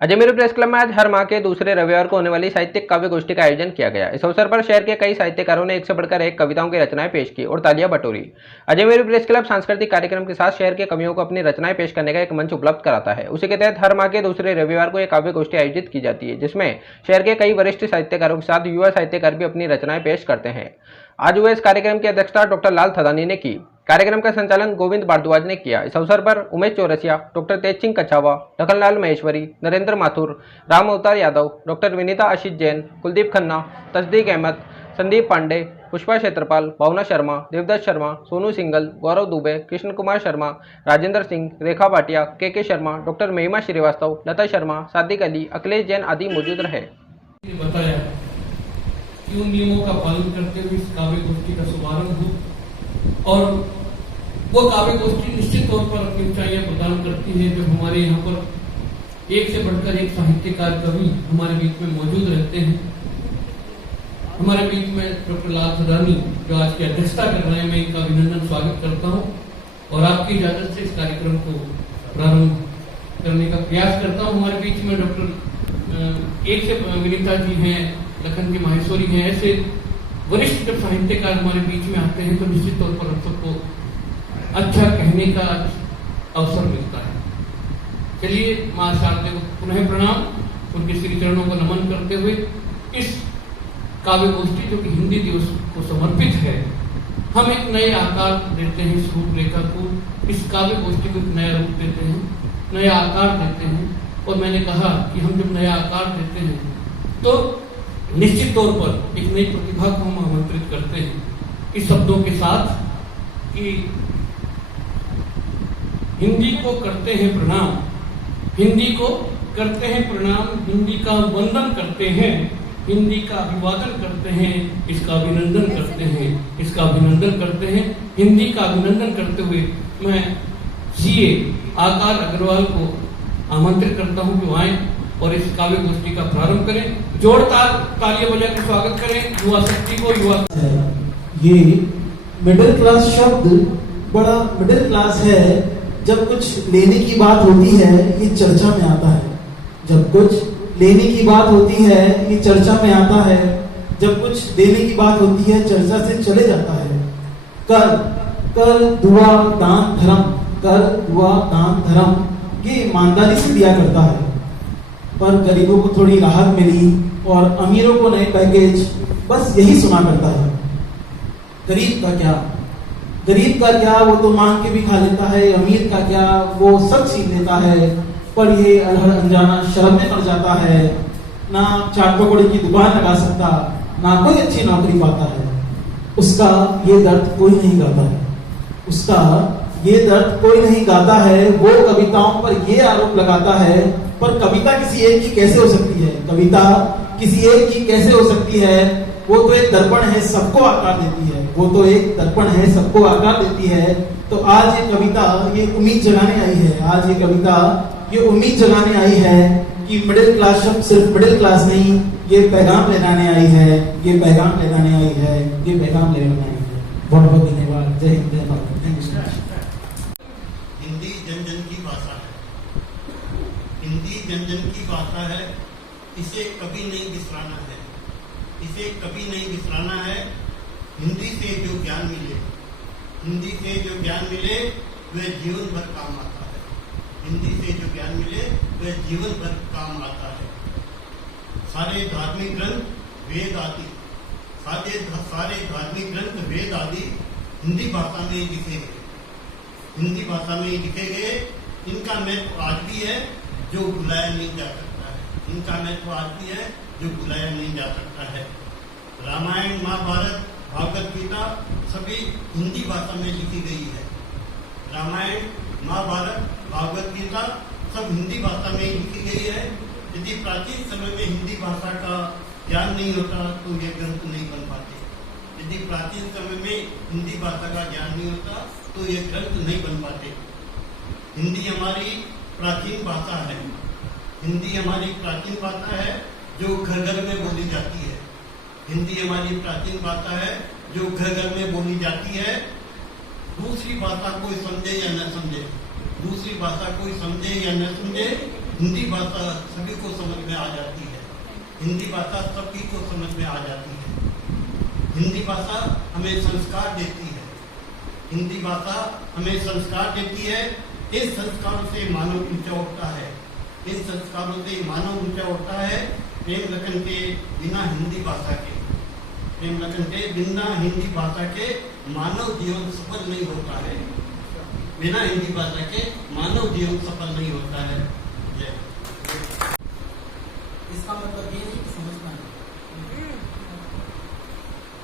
Ajmer press club में आज हर माह के दूसरे रविवार को होने वाली साहित्यिक काव्य गोष्ठी का आयोजन किया गया। इस अवसर पर शहर के कई साहित्यकारों ने एक से बढ़कर एक कविताओं की रचनाएं पेश की और तालियां बटोरी। अजमेर प्रेस क्लब सांस्कृतिक कार्यक्रम के साथ शहर के कवियों को अपनी रचनाएं पेश करने का एक मंच उपलब्ध कराता है। उसी के तहत हर माह के दूसरे रविवार को एक काव्य गोष्ठी आयोजित की जाती है, जिसमें शहर के कई वरिष्ठ साहित्यकारों के साथ युवा साहित्यकार भी अपनी रचनाएं पेश करते हैं। आज हुए इस कार्यक्रम की अध्यक्षता डॉक्टर लाल थदानी ने की। कार्यक्रम का संचालन गोविंद भारद्वाज ने किया। इस अवसर पर उमेश चौरसिया, डॉक्टर तेज सिंह कछावा, लखनलाल महेश्वरी, नरेंद्र माथुर, राम अवतार यादव, डॉक्टर विनीता आशीष जैन, कुलदीप खन्ना, तस्दीक अहमद, संदीप पांडे, पुष्पा क्षेत्रपाल, भावना शर्मा, देवदत्त शर्मा, सोनू सिंगल, गौरव दुबे, कृष्ण कुमार शर्मा, राजेंद्र सिंह, रेखा भाटिया, के शर्मा, डॉक्टर महिमा श्रीवास्तव, लता शर्मा, सादिक अली, अखिलेश जैन आदि मौजूद रहे। बताया कि उन नियमों का पालन करते हुए इस काव्य गोष्ठी का शुभारंभ हो और वो काव्य गोष्ठी निश्चित तौर पर अपनी ऊंचाइयां प्रदान करती है जब हमारे यहाँ पर एक से बढ़कर एक साहित्यकार कवि हमारे बीच में मौजूद रहते हैं। हमारे बीच में डॉक्टर लाल थदानी जो आज की अध्यक्षता कर रहे हैं, मैं इनका अभिनंदन स्वागत करता हूँ और आपकी इजाजत से इस कार्यक्रम को प्रारंभ करने का प्रयास करता हूँ। हमारे बीच में डॉक्टर एक से विनीता जी हैं, लखन की माहेश्वरी हैं, ऐसे वरिष्ठ जब साहित्यकार हमारे बीच में आते हैं तो निश्चित तौर पर हम सबको अच्छा कहने का अवसर मिलता है। चलिए मां शारदे को पुनः प्रणाम, उनके श्री चरणों को नमन करते हुए इस काव्य गोष्ठी जो कि हिंदी दिवस को समर्पित है, हम एक नए आकार देते हैं इस रूपरेखा को, इस काव्य गोष्ठी को नया रूप देते हैं, नया आकार देते हैं। और मैंने कहा कि हम जब नया आकार देते हैं तो निश्चित तौर पर एक नई प्रतिभा को हम आमंत्रित करते हैं इस शब्दों के साथ कि हिंदी को करते हैं प्रणाम, हिंदी को करते हैं प्रणाम, हिंदी का वंदन करते हैं, हिंदी का अभिवादन करते हैं, इसका अभिनंदन करते हैं, इसका अभिनंदन करते हैं। हिंदी का अभिनंदन करते हुए मैं सीए आकार अग्रवाल को आमंत्रित करता हूं कि आए और इस काव्य गोष्ठी का प्रारंभ करें। जोरदार तालियां बजा के स्वागत करें युवा शक्ति को। युवा ये मिडिल क्लास शब्द बड़ा मिडिल क्लास है। जब कुछ लेने की बात होती है ये चर्चा में आता है, जब कुछ लेने की बात होती है ये चर्चा में आता है, जब कुछ देने की बात होती है चर्चा से चले जाता है। कर कर दुआ दान धर्म, कर दुआ दान धर्म, ये ईमानदारी से दिया करता है। पर गरीबों को थोड़ी राहत मिली और अमीरों को नए पैकेज, बस यही सुना करता है। गरीब का क्या, गरीब का क्या, वो तो मांग के भी खा लेता है। अमीर का क्या, वो सब छीन लेता है। पर ये अनहड़ अनजाना शर्म में पड़ जाता है, ना चाट पकौड़े की दुकान लगा सकता, ना कोई अच्छी नौकरी पाता है। उसका ये दर्द कोई नहीं गाता है, उसका ये दर्द कोई नहीं गाता है। वो कविताओं पर ये आरोप लगाता है, पर कविता किसी एक की कैसे हो सकती है, कविता किसी एक की कैसे हो सकती है। वो तो एक दर्पण है, सबको आकार देती है, वो तो एक दर्पण है, सबको आकार देती है। तो आज ये कविता ये उम्मीद जगाने आई है, आज ये कविता ये उम्मीद जगाने आई है कि मिडिल क्लास शब्द सिर्फ मिडिल क्लास नहीं, ये पैगाम लेने आई है, ये पैगाम लेने आई है, ये पैगाम लेने आई है। बहुत बहुत धन्यवाद। जय हिंद, जय Bharat. Thank you so much. Hindi जन जन की भाषा है, हिंदी जन जन की भाषा है, इसे कभी नहीं बिसराना है, इसे कभी नहीं बिसराना है। हिंदी से जो ज्ञान मिले, हिंदी से जो ज्ञान मिले वह जीवन भर काम आता है, हिंदी से जो ज्ञान मिले वह जीवन भर काम आता है। सारे धार्मिक ग्रंथ वेद आदि, सारे धार्मिक ग्रंथ वेद आदि हिंदी भाषा में लिखे गए, हिंदी भाषा में लिखे गए। इनका महत्व आज भी है जो भुलाया नहीं जा सकता है, इनका महत्व आज भी है जो भुलाया नहीं जा सकता है। रामायण, महाभारत, भागवत गीता सभी हिंदी भाषा में लिखी गई है। रामायण, महाभारत, भागवत गीता सब हिंदी भाषा में लिखी गई है। यदि प्राचीन समय में हिंदी भाषा का ज्ञान नहीं होता तो ये ग्रंथ नहीं बन पाते। यदि प्राचीन समय में हिंदी भाषा का ज्ञान नहीं होता तो ये ग्रंथ नहीं बन पाते। हिंदी हमारी प्राचीन भाषा है, हिंदी हमारी प्राचीन भाषा है जो घर घर में बोली जाती है। हिंदी हमारी प्राचीन भाषा है जो घर घर में बोली जाती है। दूसरी भाषा कोई समझे या न समझे, दूसरी भाषा कोई समझे या न समझे, हिंदी भाषा सभी को समझ में आ जाती है, हिंदी भाषा सभी को समझ में आ जाती है। हिंदी भाषा हमें संस्कार देती है, हिंदी भाषा हमें संस्कार देती है। इन संस्कारों से मानव ऊंचा उठता है, इन संस्कारों से मानव ऊंचा उठता है। प्रेम लगन के बिना हिंदी भाषा के, प्रेम लगन के बिना हिंदी भाषा के मानव जीवन सफल नहीं होता है, बिना हिंदी भाषा के मानव जीवन सफल नहीं होता है। इसका मतलब ये नहीं कि समझना नहीं,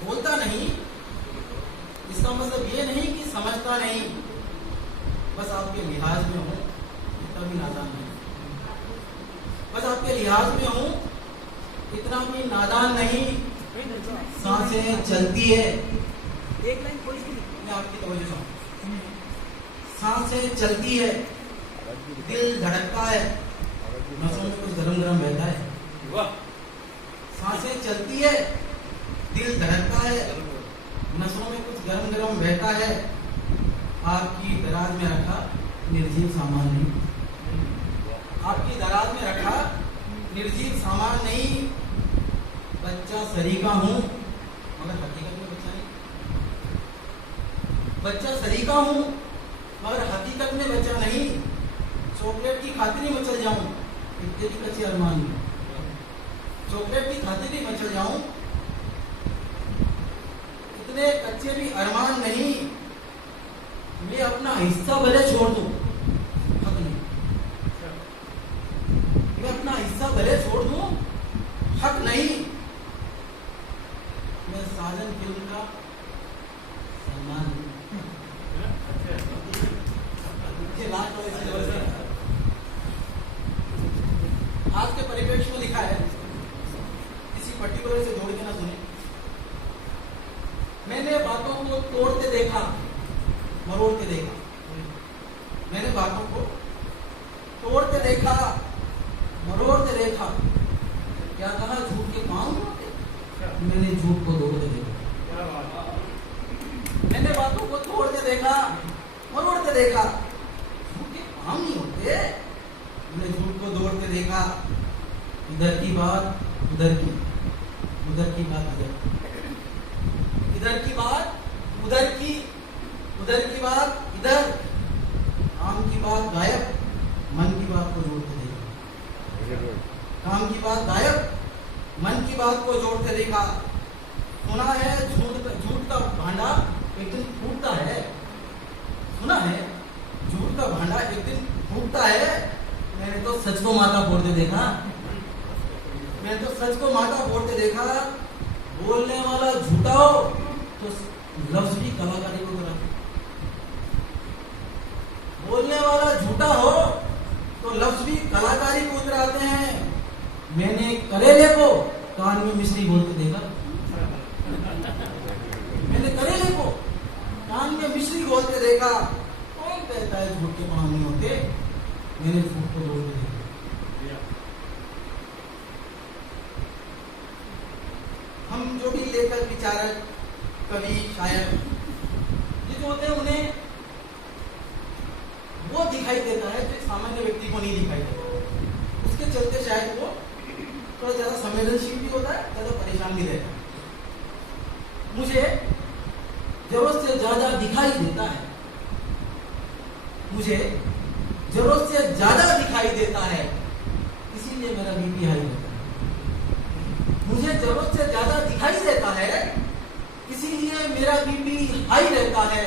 बोलता नहीं, इसका मतलब ये नहीं कि समझता नहीं, बस आपके लिहाज में हूं इतना भी नादान नहीं, बस आपके लिहाज में हूं इतना भी नादान नहीं। सांसें चलती है, एक लाइन कोई मैं आपकी तवज्जो चाहूं, सांसें चलती है, दिल धड़कता है, नसों में कुछ गरम गरम बहता है। सांसें चलती है, दिल धड़कता है, नसों में कुछ गरम गरम बहता है। आपकी दराज में रखा निर्जीव सामान नहीं, आपकी दराज में रखा निर्जीव सामान नहीं। बच्चा सरीका हूं मगर हकीकत में बच्चा नहीं, बच्चा सरीका हूं मगर हकीकत में बच्चा नहीं। चॉकलेट की खातिर ही मचल जाऊं इतने भी कच्चे अरमान नहीं, चॉकलेट की खातिर ही मचल जाऊं इतने कच्चे भी अरमान नहीं। मैं अपना हिस्सा भले छोड़ दूं, हक नहीं, मैं अपना हिस्सा भले छोड़ दूं, हक नहीं। मैं साजन फिल्म का सम्मान ये लास्ट वाले से लेवल से आज के परिप्रेक्ष्य में लिखा है, किसी पर्टिकुलर से जोड़ के ना सुने। मैंने बातों को तोड़ते देखा, मरोड़ते देखा, मैंने बातों को तोड़ते देखा, मरोड़ते देखा। क्या कहा? झूठ के काम होते, मैंने झूठ को तोड़ते देखा, मैंने बातों को तोड़ते देखा, मरोड़ते देखा। झूठ के काम नहीं होते, मैंने झूठ को तोड़ते देखा। इधर की बात उधर की, उधर की बात इधर, इधर की बात उधर की, उधर की बात इधर। काम की बात गायब, मन की बात को जोड़ते देखा, काम की बात गायब, मन की बात को जोड़ते देखा। सुना है झूठ का भांडा एक दिन फूटता है, सुना है झूठ का भांडा एक दिन फूटता है। मैंने तो सच को माथा फोड़ते देखा, मैंने तो सच को माथा फोड़ते देखा। बोलने वाला झूठा हो तो लफ्ज भी कलाकारी को करा, बोलने वाला झूठा हो तो लफ्ज भी कलाकारी को उतराते हैं। मैंने करेले को कान में मिश्री बोलते देखा, मैंने करेले को कान में मिश्री बोलते देखा। कौन कहता है झूठ के काम नहीं होते? मैंने झूठ को बोलते देखा। हम जो भी लेखक, विचारक, कवि, शायर ये जो होते हैं उन्हें वो दिखाई देता है जो सामान्य व्यक्ति को नहीं दिखाई देता। उसके चलते शायद वो थोड़ा ज्यादा संवेदनशील भी होता है, ज्यादा परेशान भी रहता है। मुझे जरूरत से ज्यादा दिखाई देता है, मुझे जरूरत से ज्यादा दिखाई देता है, इसीलिए मेरा बीपी हाई होता है। मुझे जरूरत से ज्यादा दिखाई देता है, इसीलिए मेरा बीपी हाई रहता है।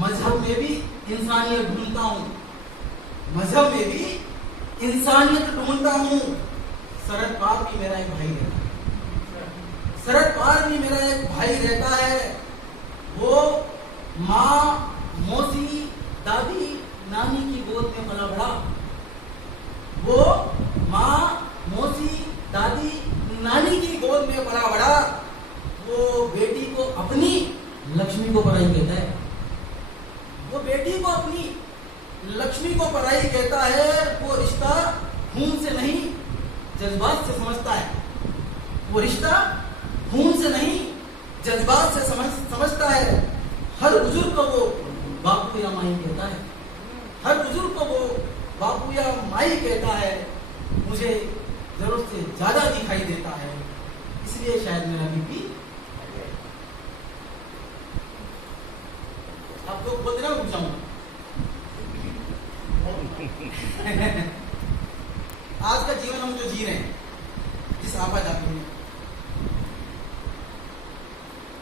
मजहब में भी इंसानियत ढूंढता हूं, मजहब में भी इंसानियत ढूंढता हूं। शरद पार भी मेरा एक भाई रहता है, शरद पार भी मेरा एक भाई रहता है। वो माँ, मौसी, दादी, नानी की गोद में पला बड़ा, वो माँ, मौसी, दादी, नानी की गोद में पला बड़ा। वो बेटी को अपनी, लक्ष्मी को पराई कहता है, वो बेटी को अपनी, लक्ष्मी को पराई कहता है। वो रिश्ता खून से नहीं जज्बात से समझता है, वो रिश्ता खून से नहीं जज्बात से समझता है। हर बुजुर्ग को वो बापू या माई कहता है, हर बुजुर्ग को वो बापू या माई तन्हाई कहता है, मुझे जरूरत से ज्यादा दिखाई देता है, इसलिए शायद मेरा बीपी। आप लोग बोलते ना रुक जाऊंगा। आज का जीवन हम जो जी रहे हैं, जिस आपाधापी में,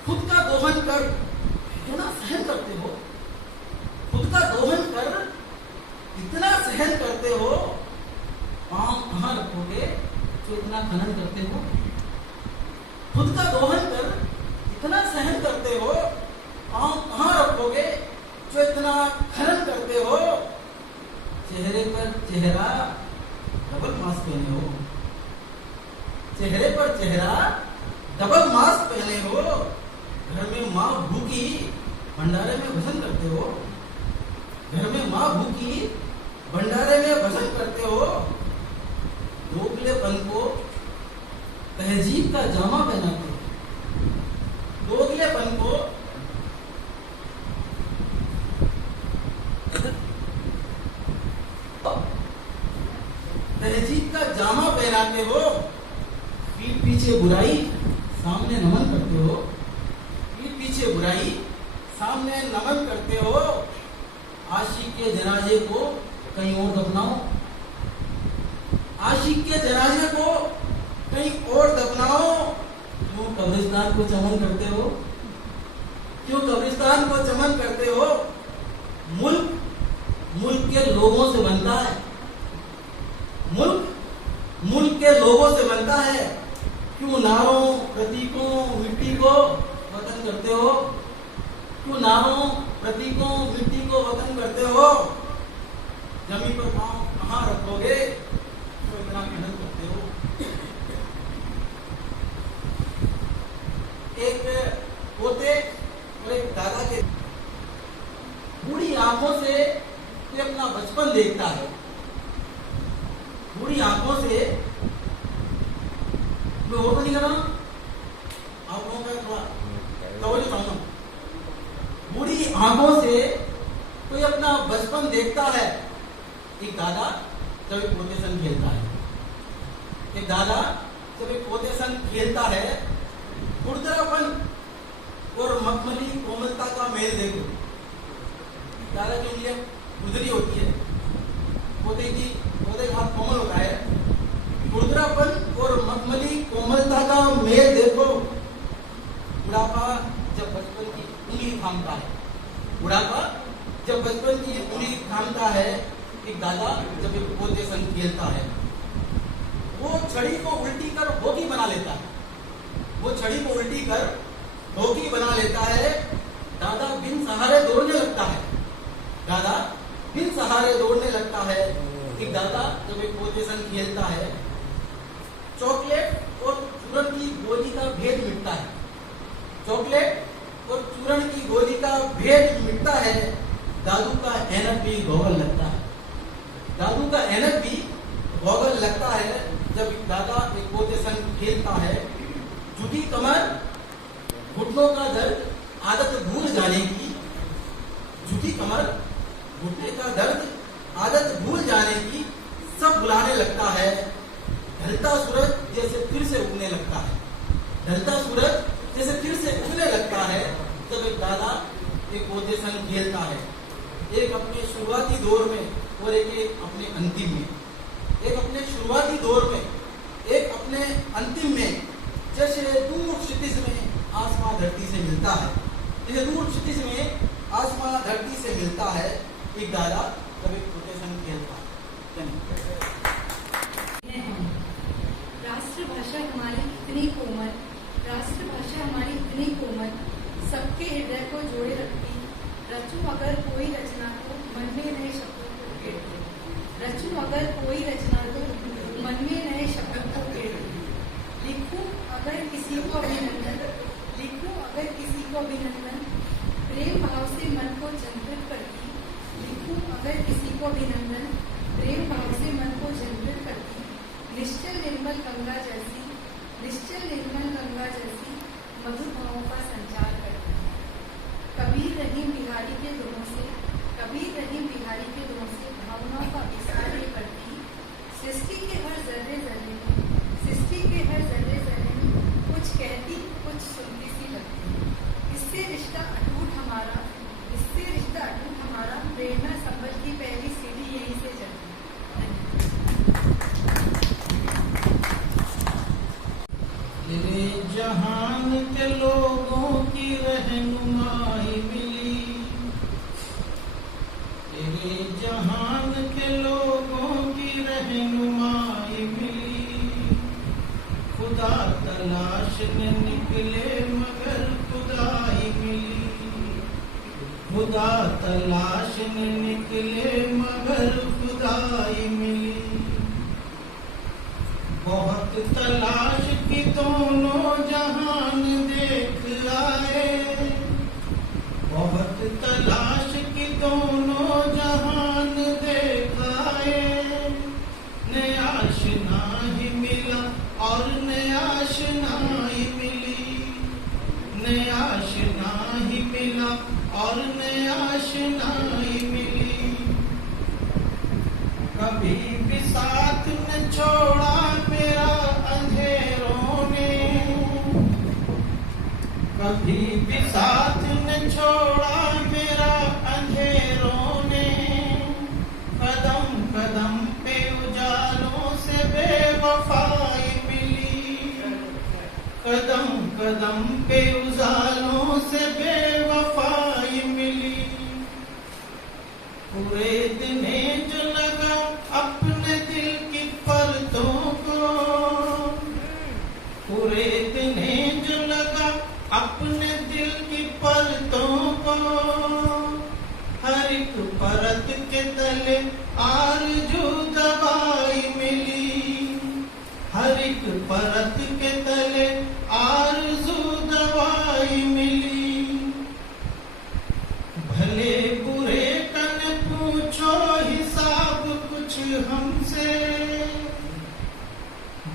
खुद का दोहन कर इतना सहन करते हो, खुद का दोहन कर इतना सहन करते हो, पांव कहां रखोगे जो इतना खनन करते हो? खुद का दोहन कर इतना सहन करते हो, पांव कहां रखोगे जो इतना खनन करते हो? चेहरे पर चेहरा डबल मास्क पहने हो, चेहरे पर चेहरा डबल मास्क पहने हो, घर में माँ भूखी भंडारे में भजन करते हो, घर में माँ भूखी भंडारे में भजन करते हो, दोगलेपन को तहजीब का जामा पहनाते हो, दोगलेपन को तहजीब का जामा पहनाते हो, पीठ पीछे बुराई सामने नमन करते हो, पीठ पीछे बुराई सामने नमन करते हो, आशिक के जनाजे को कहीं और दफनाओ, आशिक के जनाजे को कहीं और दफनाओ, क्यों कब्रिस्तान को चमन करते हो? क्यों कब्रिस्तान को चमन करते हो? मुल्क के लोगों से बनता है, मुल्क के लोगों से बनता है, क्यों नारों प्रतीकों मिट्टी को वतन करते हो? क्यों नारों प्रतीकों मिट्टी को वतन करते हो? जमीन पर पांव कहां रखोगे तो इतना खनन करते हो? एक पोते और एक दादा के बूढ़ी आंखों से कोई अपना बचपन देखता है, बूढ़ी आंखों से, मैं और तो नहीं कर रहा, आप लोगों का थोड़ा तवज्जो चाहूंगा। बूढ़ी आंखों से कोई अपना बचपन देखता है। एक दादा जब एक पोते संग खेलता है, एक दादा जब एक पोते संग खेलता है, खुरदरापन और मखमली कोमलता का मेल देखो। दादा की उंगलियां खुरदरी होती है, पोते का हाथ कोमल होता है, खुरदरापन और मखमली कोमलता का मेल देखो। बुढ़ापा जब बचपन की उंगली थामता है, बुढ़ापा जब बचपन की उंगली थामता है, एक दादा जब एक पोते संग खेलता है, वो छड़ी को उल्टी कर होकी बना लेता है, वो छड़ी को उल्टी कर होकी बना लेता है। दादा बिन सहारे दौड़ने लगता है, दादा बिन सहारे दौड़ने लगता है। एक दादा जब एक पोते संग खेलता है, चॉकलेट और चूरन की गोली का भेद मिटता है, चॉकलेट और चूरन की गोली का भेद मिटता है। दादू का ऐनक भी गॉगल लगता है, दादू का ऐनक भी गॉगल लगता है। जब दादा एक पोते संग खेलता है, झुकी कमर, घुटनों का दर्द, आदत भूल जाने की, झुकी कमर, घुटने का दर्द, आदत भूल जाने की, सब बुलाने लगता है। ढलता सूरज जैसे फिर से उगने लगता है, ढलता सूरज जैसे फिर से उगने लगता है। जब एक दादा एक पोते संग खेलता है, एक अपने शुरुआती दौर में और एक अपने अंतिम में, एक अपने शुरुआती दौर में, एक अपने अंतिम में, जैसे दूर क्षितिज में आसमां धरती से मिलता है, जैसे दूर क्षितिज में आसमां धरती से मिलता है। एक दादा कभी पोते संग खेलता है। राष्ट्रभाषा हमारी इतनी कोमल, राष्ट्रभाषा हमारी इतनी कोमल, सबके हृदय को जोड़े रखती। रचूं अगर कोई रचना तो मन में नए शब्दों को घेरती, रचूं अगर कोई रचना तो मन में नए शब्दों को घेरती। लिखूं अगर किसी को अभिनंदन, लिखूं अगर किसी को अभिनंदन, प्रेम भाव से मन को जंतृत करती। लिखूं अगर किसी को अभिनंदन, प्रेम भाव से मन को जंतृत करती। निश्चल निर्मल गंगा जैसी, निश्चल निर्मल गंगा जैसी मधुर भावों का संचार करती है। कबीर रहीम बिहारी के दोनों से, कबीर रहीम बिहारी के दोनों से भावनाओं का विस्तार ये करती। जहान के लोगों की रहनुमाई मिली। खुदा तलाश में निकले मगर खुदाई मिली। खुदा तलाश में निकले मगर खुदाई मिली। बहुत तलाश की दोनों जहान देख आए। बहुत तलाश की दोनों जहान देख आए। नयाश ही मिला और नयाश ही मिली। नयाश ही मिला और नयाश ही मिली। कभी भी साथ न छोड़ा मेरा अंधेरों ने। कभी भी साथ न छोड़ा मेरा अंधेरों ने। कदम कदम पे उजालों से बेवफाई मिली। कदम कदम पे उजालों से बेवफाई मिली। पूरे दिन जो लगा अपने दिल की परतों को। पूरे दिन जो लगा अपने दिल की परतों को। हर एक परत के तले आरज़ू दवाई मिली। हर एक परत के तले आरज़ू दवाई मिली। भले बुरे कन पूछो हिसाब कुछ हमसे।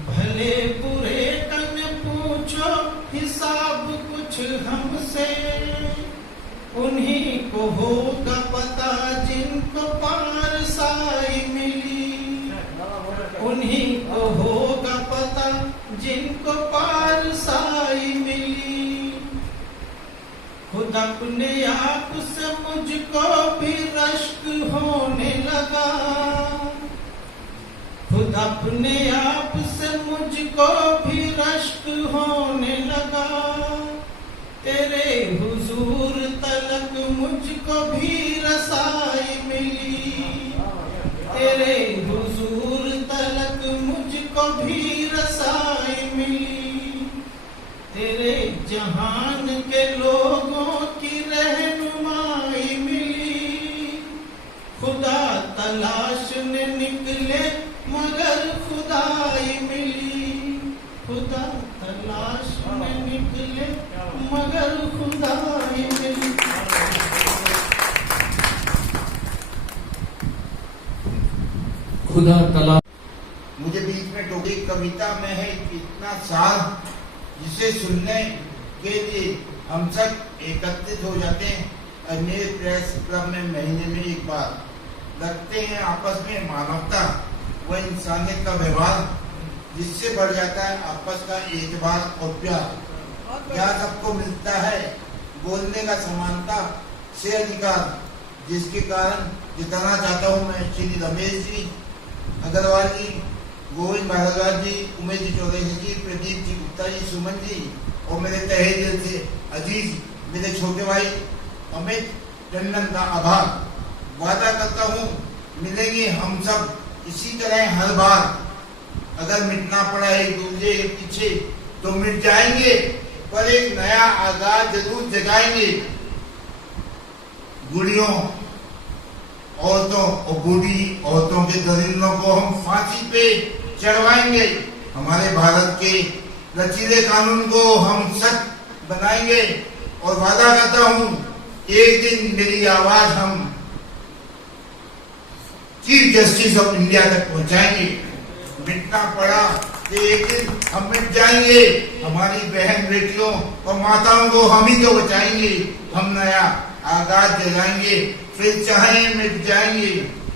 भले बुरे कन पूछो हिसाब कुछ हमसे। उन्हीं को होगा पता जिनको पारसाई मिली। उन्हीं को होगा पता जिनको पारसाई मिली। खुद अपने आप से मुझको भी रश्क होने लगा। खुद अपने आप से मुझको भी रश्क होने लगा। तेरे हुजूर तलक मुझको भी रसाई मिली। तेरे हुजूर तलक मुझको भी रसाई मिली। तेरे जहान के लोगों की रहनुमाई मिली। खुदा तलाश में निकले मगर खुदाई मिली। खुदा तलाश में निकले मगर खुदाई मिली। खुदा तलाश। मुझे बीच में टोकी कविता में है इतना साथ जिसे सुनने के लिए हम सब एकत्रित हो जाते हैं। अजमेर प्रेस क्लब में महीने में एक बार रखते हैं आपस में मानवता व इंसानियत का व्यवहार, जिससे बढ़ जाता है आपस का एतबार और प्यार। यहाँ सबको मिलता है बोलने का समानता से अधिकार, जिसके कारण जितना चाहता हूँ मैं श्री रमेश जी अग्रवाल जी, गोविंद भारद्वाज जी, उमेश जी चौधरी जी, प्रदीप जी गुप्ता जी, सुमन जी और मेरे तहे दिल से अजीज मेरे छोटे भाई अमित टंडन का आभार। वादा करता हूँ मिलेंगे हम सब इसी तरह हर बार। अगर मिटना पड़ा एक दूसरे के पीछे तो मिट जाएंगे, पर एक नया आगाज जरूर जगाएंगे। गुड़ियों औरतों और बूढ़ी औरतों के दरिंदों को हम फांसी पे चढ़वाएंगे। हमारे भारत के लचीले कानून को हम सख्त बनाएंगे और वादा करता हूँ एक दिन मेरी आवाज हम चीफ जस्टिस ऑफ इंडिया तक पहुंचाएंगे। मिटना पड़ा तो एक दिन हम मिट जाएंगे। हमारी बहन बेटियों और माताओं को हम ही तो बचाएंगे। हम नया आगाज जगाएंगे, फिर चाहे मिट जाएंगे,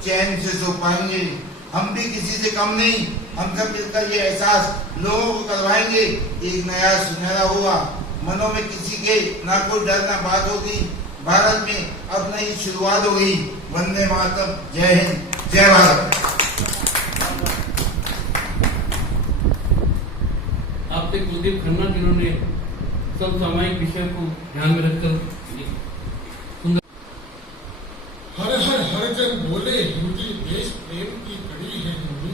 चैन से सो पाएंगे। हम भी किसी से कम नहीं, हम सब मिलकर ये एहसास लोगों को करवाएंगे। एक नया सुनहरा होगा, मनों में किसी के ना कोई डर ना बात होगी। भारत में अब नई शुरुआत होगी। वंदे मातरम, जय हिंद, जय भारत। आपसे कुलदीप खन्ना जिन्होंने समसामयिक विषय को ध्यान में रखकर हर हर हर जन बोले देश प्रेम की कड़ी है हिंदी।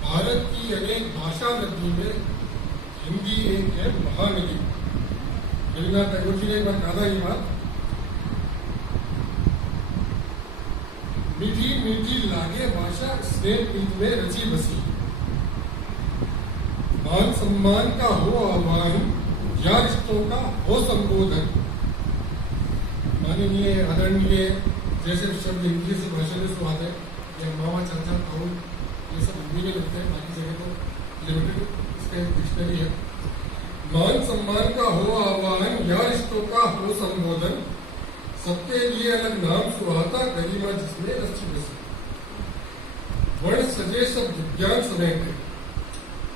भारत की अनेक भाषा नदी में हिंदी एक है महानदी। रविन्द्रनाथ टैगोर जी ने एक बार कहा ये बात, मीठी मीठी लागे भाषा स्नेह प्रीत में रची बसी। मान सम्मान का हो आह्वान या रिश्तों का हो संबोधन। माननीय आदरणीय जैसे शब्द हिंदी से भाषा में तो आते हैं, या मामा चाचा ताऊ ये सब हिंदी में लगते हैं, बाकी जगह तो लिमिटेड इसका एक डिक्शनरी है। मान सम्मान का हो आह्वान या रिश्तों का हो संबोधन, सबके लिए अलग नाम सुहाता गरिमा जिसमें रची बसी। वर्ण सजे सब विज्ञान समेटे,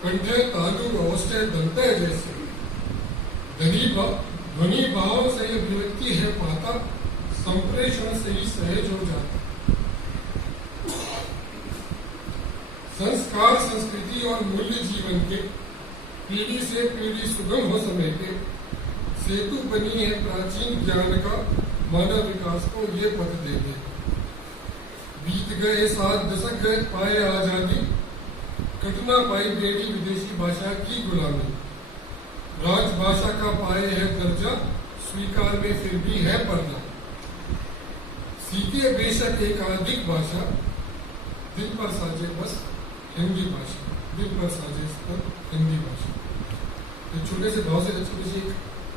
कंठे तालु अवस्टे दंते जैसे। ध्वनि भाव से अभिव्यक्ति है पाता, संप्रेषण से ही सहज हो जाता। संस्कार संस्कृति और मूल्य जीवन के पीढ़ी से पीढ़ी सुगम हो समेटे, सेतु बनी है प्राचीन ज्ञान का मानव विकास को ये पथ दे दे। बीत गए 7 दशक गए पाए आजादी, कटना पाई बेटी विदेशी भाषा की गुलामी। राजभाषा का पाए है दर्जा, स्वीकार में फिर भी है पर्दा। सीखे बेशक एक अधिक भाषा, दिल पर साजे बस हिंदी भाषा। दिल पर साजे पर हिंदी भाषा। एक छोटे से भाव से रची एक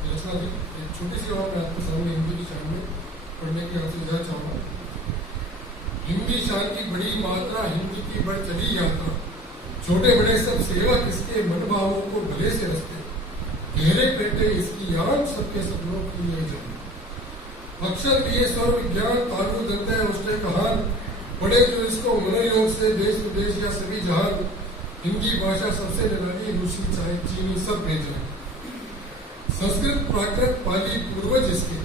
रचना थी, एक छोटी सी और मैं आपके सामने हिंदी की शान में पढ़ने की आपसे इजाजत चाहूंगा। हिंदी शान की बड़ी मात्रा, हिंदी की बढ़ चली यात्रा। छोटे बड़े सब सेवक इसके मन भावों को भले से रचते, गहरे पेटे इसकी आन सबके सपनों की ये जन। अक्षर लिए स्वर विज्ञान तालु दंते उष्टे कहान, पढ़े जो इसको मनोयोग से देश विदेश या सभी जहान। हिंदी भाषा सबसे निराली, रूसी चाहे चीनी सब भेज रहे। संस्कृत प्राकृत पाली पूर्वज इसके,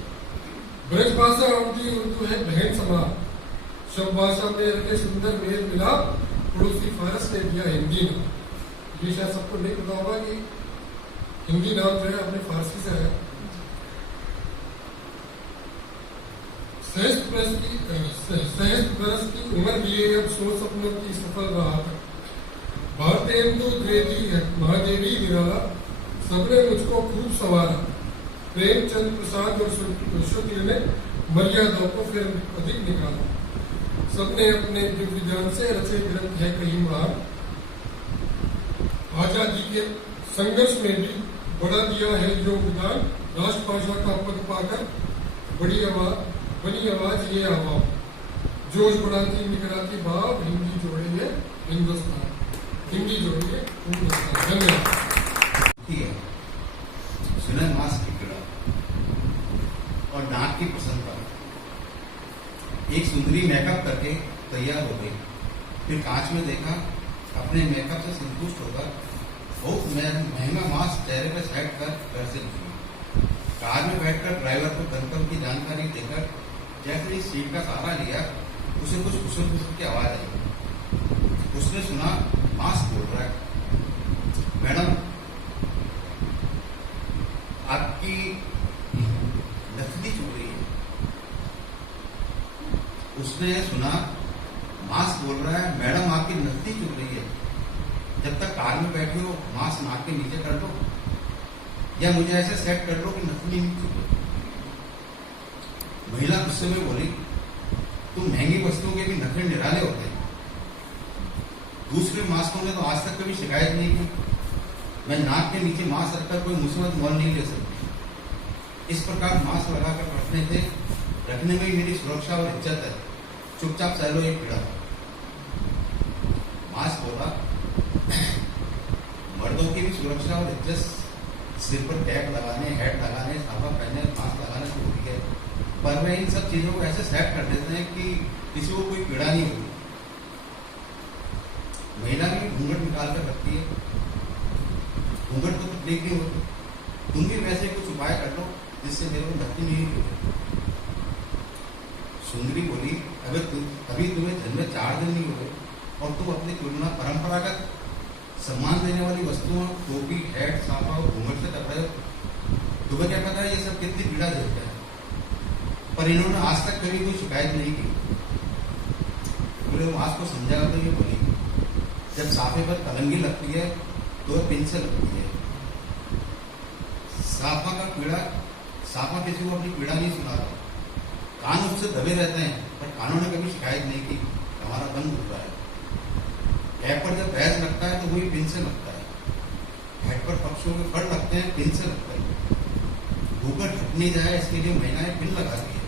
ब्रज भाषा अवधि उर्दू है बहन समान। शब्द भाषा में रखे सुंदर मेल मिलाप, पड़ोसी फारस ने दिया हिंदी नाम। ये शायद सबको नहीं पता होगा कि हिंदी नाम जो है अपने फारसी से आया। सहस्त्र बरस की उम्र लिए अब 100 सपनों की सफल रहा था। भारतेंदु द्विवेदी महादेवी निराला, सबने मुझको खूब सवारा। प्रेमचंद प्रसाद और शुक्ल ने मर्यादा को फिर अधिक निकाला। सबने अपने दिव्य ज्ञान से रचे ग्रंथ है कई महान। आजादी के संघर्ष में भी बड़ा दिया है योगदान। राष्ट्रभाषा का पद पाकर बनी आवाज ये आवाम, जोश बढ़ाती निकलाती भाव। हिंदी जोड़ेंगे हिंदुस्तान, हिंदी जोड़ेंगे हिंदुस्तान। धन्यवाद। ठीक है, सुना मास्क की पीड़ा और नाक की प्रसन्नता। एक सुंदरी मेकअप करके तैयार हो गई, फिर कांच में देखा, अपने मेकअप से संतुष्ट होकर बहुत महंगा मास्क चेहरे पर सेट कर घर से निकली। कार में बैठकर ड्राइवर को कंफर्म की जानकारी देकर जैसे ही सीट का सहारा लिया, उसे कुछ खुशर की आवाज आई। उसने सुना मास्क बोल रहा है, मैडम आपकी नकदी चुभ रही है। उसने सुना मास्क बोल रहा है, मैडम आपकी नकदी चुभ रही है। जब तक कार में बैठे हो मास्क नाक के नीचे कर लो, या मुझे ऐसे सेट कर लो कि नकली नहीं चुभे। महिला गुस्से में बोली, तुम महंगी वस्तुओं के भी नखरे निराले होते हैं। दूसरे मास्कों ने तो आज तक कभी शिकायत नहीं की। मैं नाक के नीचे मास्क रखकर कोई मुसीबत मोल नहीं ले सकती। इस प्रकार मास्क लगाकर रखने में ही मेरी सुरक्षा और इज्जत है। चुपचाप सह लो ये पीड़ा। मास्क बोला, मर्दों की भी सुरक्षा और इज्जत सिर पर टैग लगाने, हैट लगाने, साफा पहनने, मास्क लगाने से होती है, पर वे इन सब चीजों को ऐसे सेट कर देते हैं कि किसी को कोई पीड़ा नहीं होती। महिला भी घूंघट निकाल कर रखती है, घूंघट तो तकलीफ नहीं होती। तुम भी वैसे कुछ उपाय कर लो जिससे मेरे को धक्की नहीं होती। सुंदरी बोली, अभी तुम्हें जन्मे 4 दिन नहीं हुए और तुम अपनी तुलना परंपरागत सम्मान देने वाली वस्तुओं, टोपी, हैट, साफा और घूंघट से कर रहे हो। तुम्हें क्या पता है ये सब कितनी पीड़ा देता है। पर इन्होंने आज तक कभी कोई शिकायत नहीं की। बोले बोले मास को समझाया तो ये बोली, जब साफे पर कलंगी लगती है तो पिन से लगती है। साफा का पीड़ा, साफा किसी को अपनी पीड़ा नहीं सुनाता, कान उससे दबे रहते हैं, पर कानों ने कभी शिकायत नहीं की हमारा दम घुट रहा है। ऐप पर जब बैच लगता है तो वही पिन से लगता है। हेड पर पक्षियों के फल लगते हैं, पिन से लगता है। घूंघट हट नहीं जाए इसके लिए महिलाएं पिन लगाती है,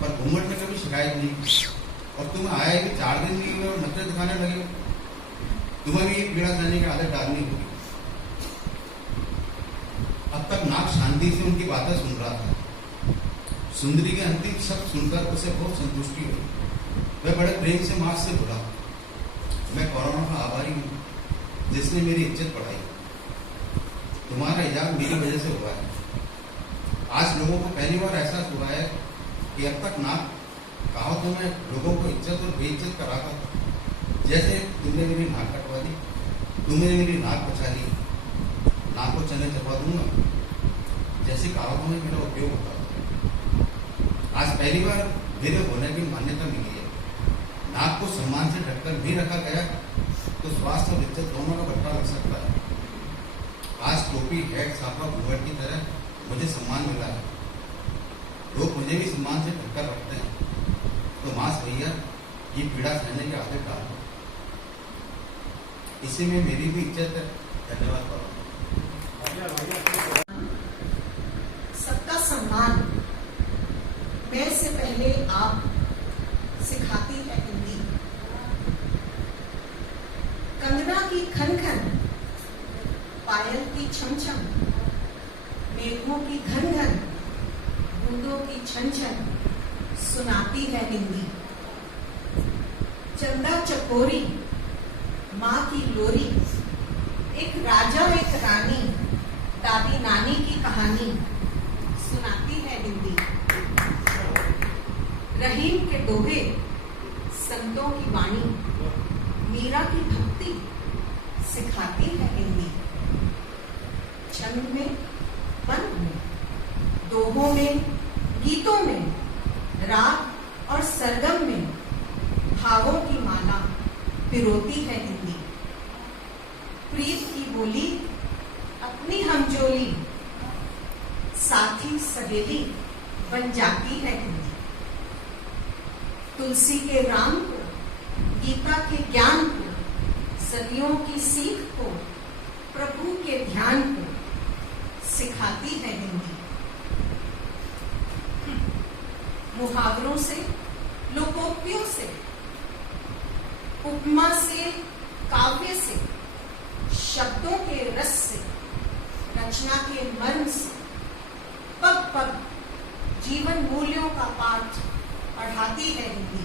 पर घूंघट ने कभी शिकायत नहीं की। और तुम्हें आया है कि 4 दिन नहीं हुए और नखरे दिखाने लगे, तुम्हें भी पीड़ा सहने की आदत डालनी होगी। अब तक नाग शांति से उनकी बातें सुन रहा था। सुंदरी के अंतिम शब्द सुनकर उसे बहुत संतुष्टि हुई। वह बड़े प्रेम से माँ से बोला, मैं कोरोना का आभारी हूँ जिसने मेरी इज्जत बढ़ाई। तुम्हारा इजाज़ मेरी वजह से हुआ है। आज लोगों को पहली बार एहसास हुआ है कि अब तक नाक कहावतों में लोगों को इज्जत और बेइज्जत कराता था। जैसे तुमने मेरी नाक कटवा दी, तुमने मेरी नाक बचा ली, नाक को चने चबा दूंगा, जैसी कहावतों में मेरा उपयोग होता था। आज पहली बार मेरे होने की मान्यता मिली है। नाक को सम्मान से ढककर भी रखा गया तो स्वास्थ्य और इज्जत दोनों का बट्टा लग सकता है। आज टोपी, हैट, साफा, घूंघट की तरह मुझे सम्मान मिला है। लोग मुझे भी सम्मान से ढककर रखते हैं। तो मास भैया, ये पीड़ा सहने की आदत डालो, इसी में मेरी भी इज्जत है। धन्यवाद बाबा। सबका सम्मान मैं से पहले आप सिखाती है हिंदी। कंगना की खन खन, पायल की छम छम, मेघों की घन घन, बूंदों की छन छन, सुनाती है हिंदी। चंदा चकोरी, माँ की लोरी, एक राजा एक रानी, दादी नानी की कहानी, सुनाती है हिंदी। रहीम के दोहे, संतों की वाणी, मीरा की भक्ति, सिखाती है हिंदी। छंद में, बंद में, दोहों में, गीतों में, राग और सरगम में भावों की माला पिरोती है हिंदी। प्रीत की बोली, अपनी हमजोली, साथी सहेली बन जाती है हिंदी। तुलसी के राम को, गीता के ज्ञान को, सदियों की सीख को, प्रभु के ध्यान को सिखाती है हिंदी। मुहावरों से, लोकोक्तियों से, उपमा से, काव्य से, शब्दों के रस से, रचना के मर्म से, पग पग जीवन मूल्यों का पाठ पढ़ाती है हिंदी।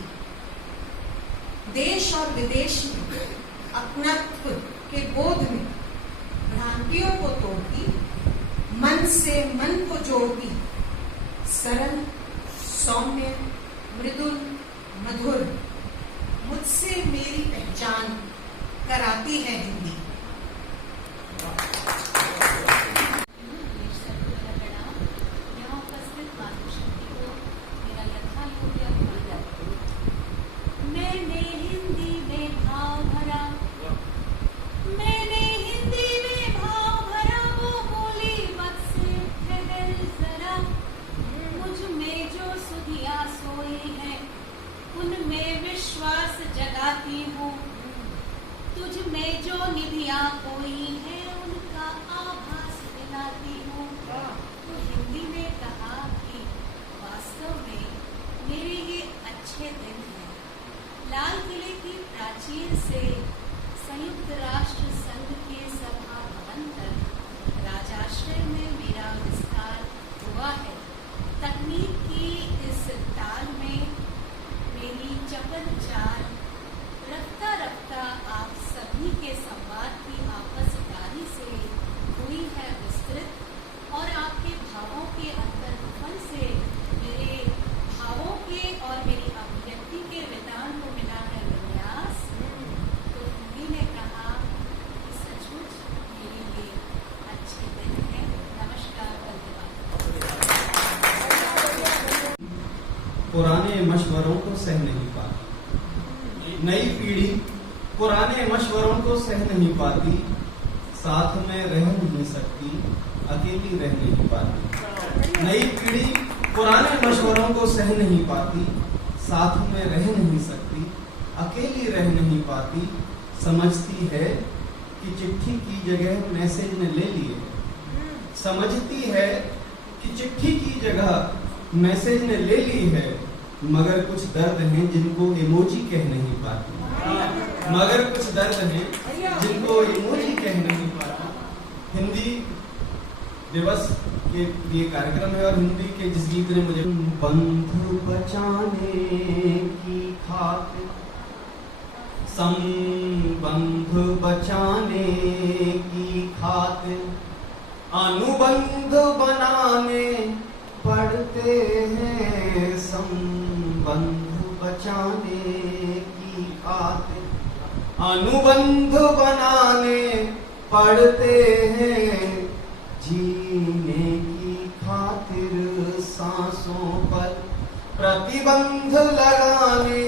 देश और विदेश में अपनत्व के बोध में भ्रांतियों को तोड़ती, मन से मन को जोड़ती, सरल, सौम्य, मृदुल, मधुर, मुझसे मेरी पहचान कराती है हिंदी। तुझ में जो निधियां कोई है उनका आभास दिलाती हूँ। तो हिंदी में कहा कि वास्तव में मेरे ये अच्छे दिन हैं। लाल किले की प्राचीर से संयुक्त राष्ट्र संघ के सभा भवन तक राजाश्रय में मेरा विस्तार हुआ है। तकनीक की इस ताल में मेरी चपल चाल रफ्ता रफ्ता आप सभी के संवाद की आपसदारी से हुई है विस्तृत और आपके भावों के अंतर्गुफन से मेरे भावों के और मेरी अभिव्यक्ति के विधान को मिला है विन्यास। तो हिंदी ने कहा कि सचमुच मेरे लिए अच्छे दिन हैं। नमस्कार, धन्यवाद। पुराने मशवरों को सह नहीं पाती, नई पीढ़ी पुराने मशवरों को सह नहीं पाती, साथ में रह नहीं सकती, अकेली रह नहीं पाती। नई पीढ़ी पुराने मशवरों को सह नहीं पाती, साथ में रह नहीं सकती, अकेली रह नहीं पाती। समझती है कि चिट्ठी की जगह मैसेज ने ले लिए, समझती है कि चिट्ठी की जगह मैसेज ने ले ली है, मगर कुछ दर्द हैं जिनको इमोजी कह नहीं पाती, मगर कुछ दर्द हैं जिनको इमोजी कह नहीं पाती। हिंदी दिवस के ये कार्यक्रम है और हिंदी के जिस गीत ने मुझे बंधु बचाने की खातिर, संबंध बचाने की खातिर अनुबंध बनाने पड़ते हैं, संबंध बचाने की खातिर अनुबंध बनाने पड़ते हैं, जीने की खातिर सांसों पर प्रतिबंध लगाने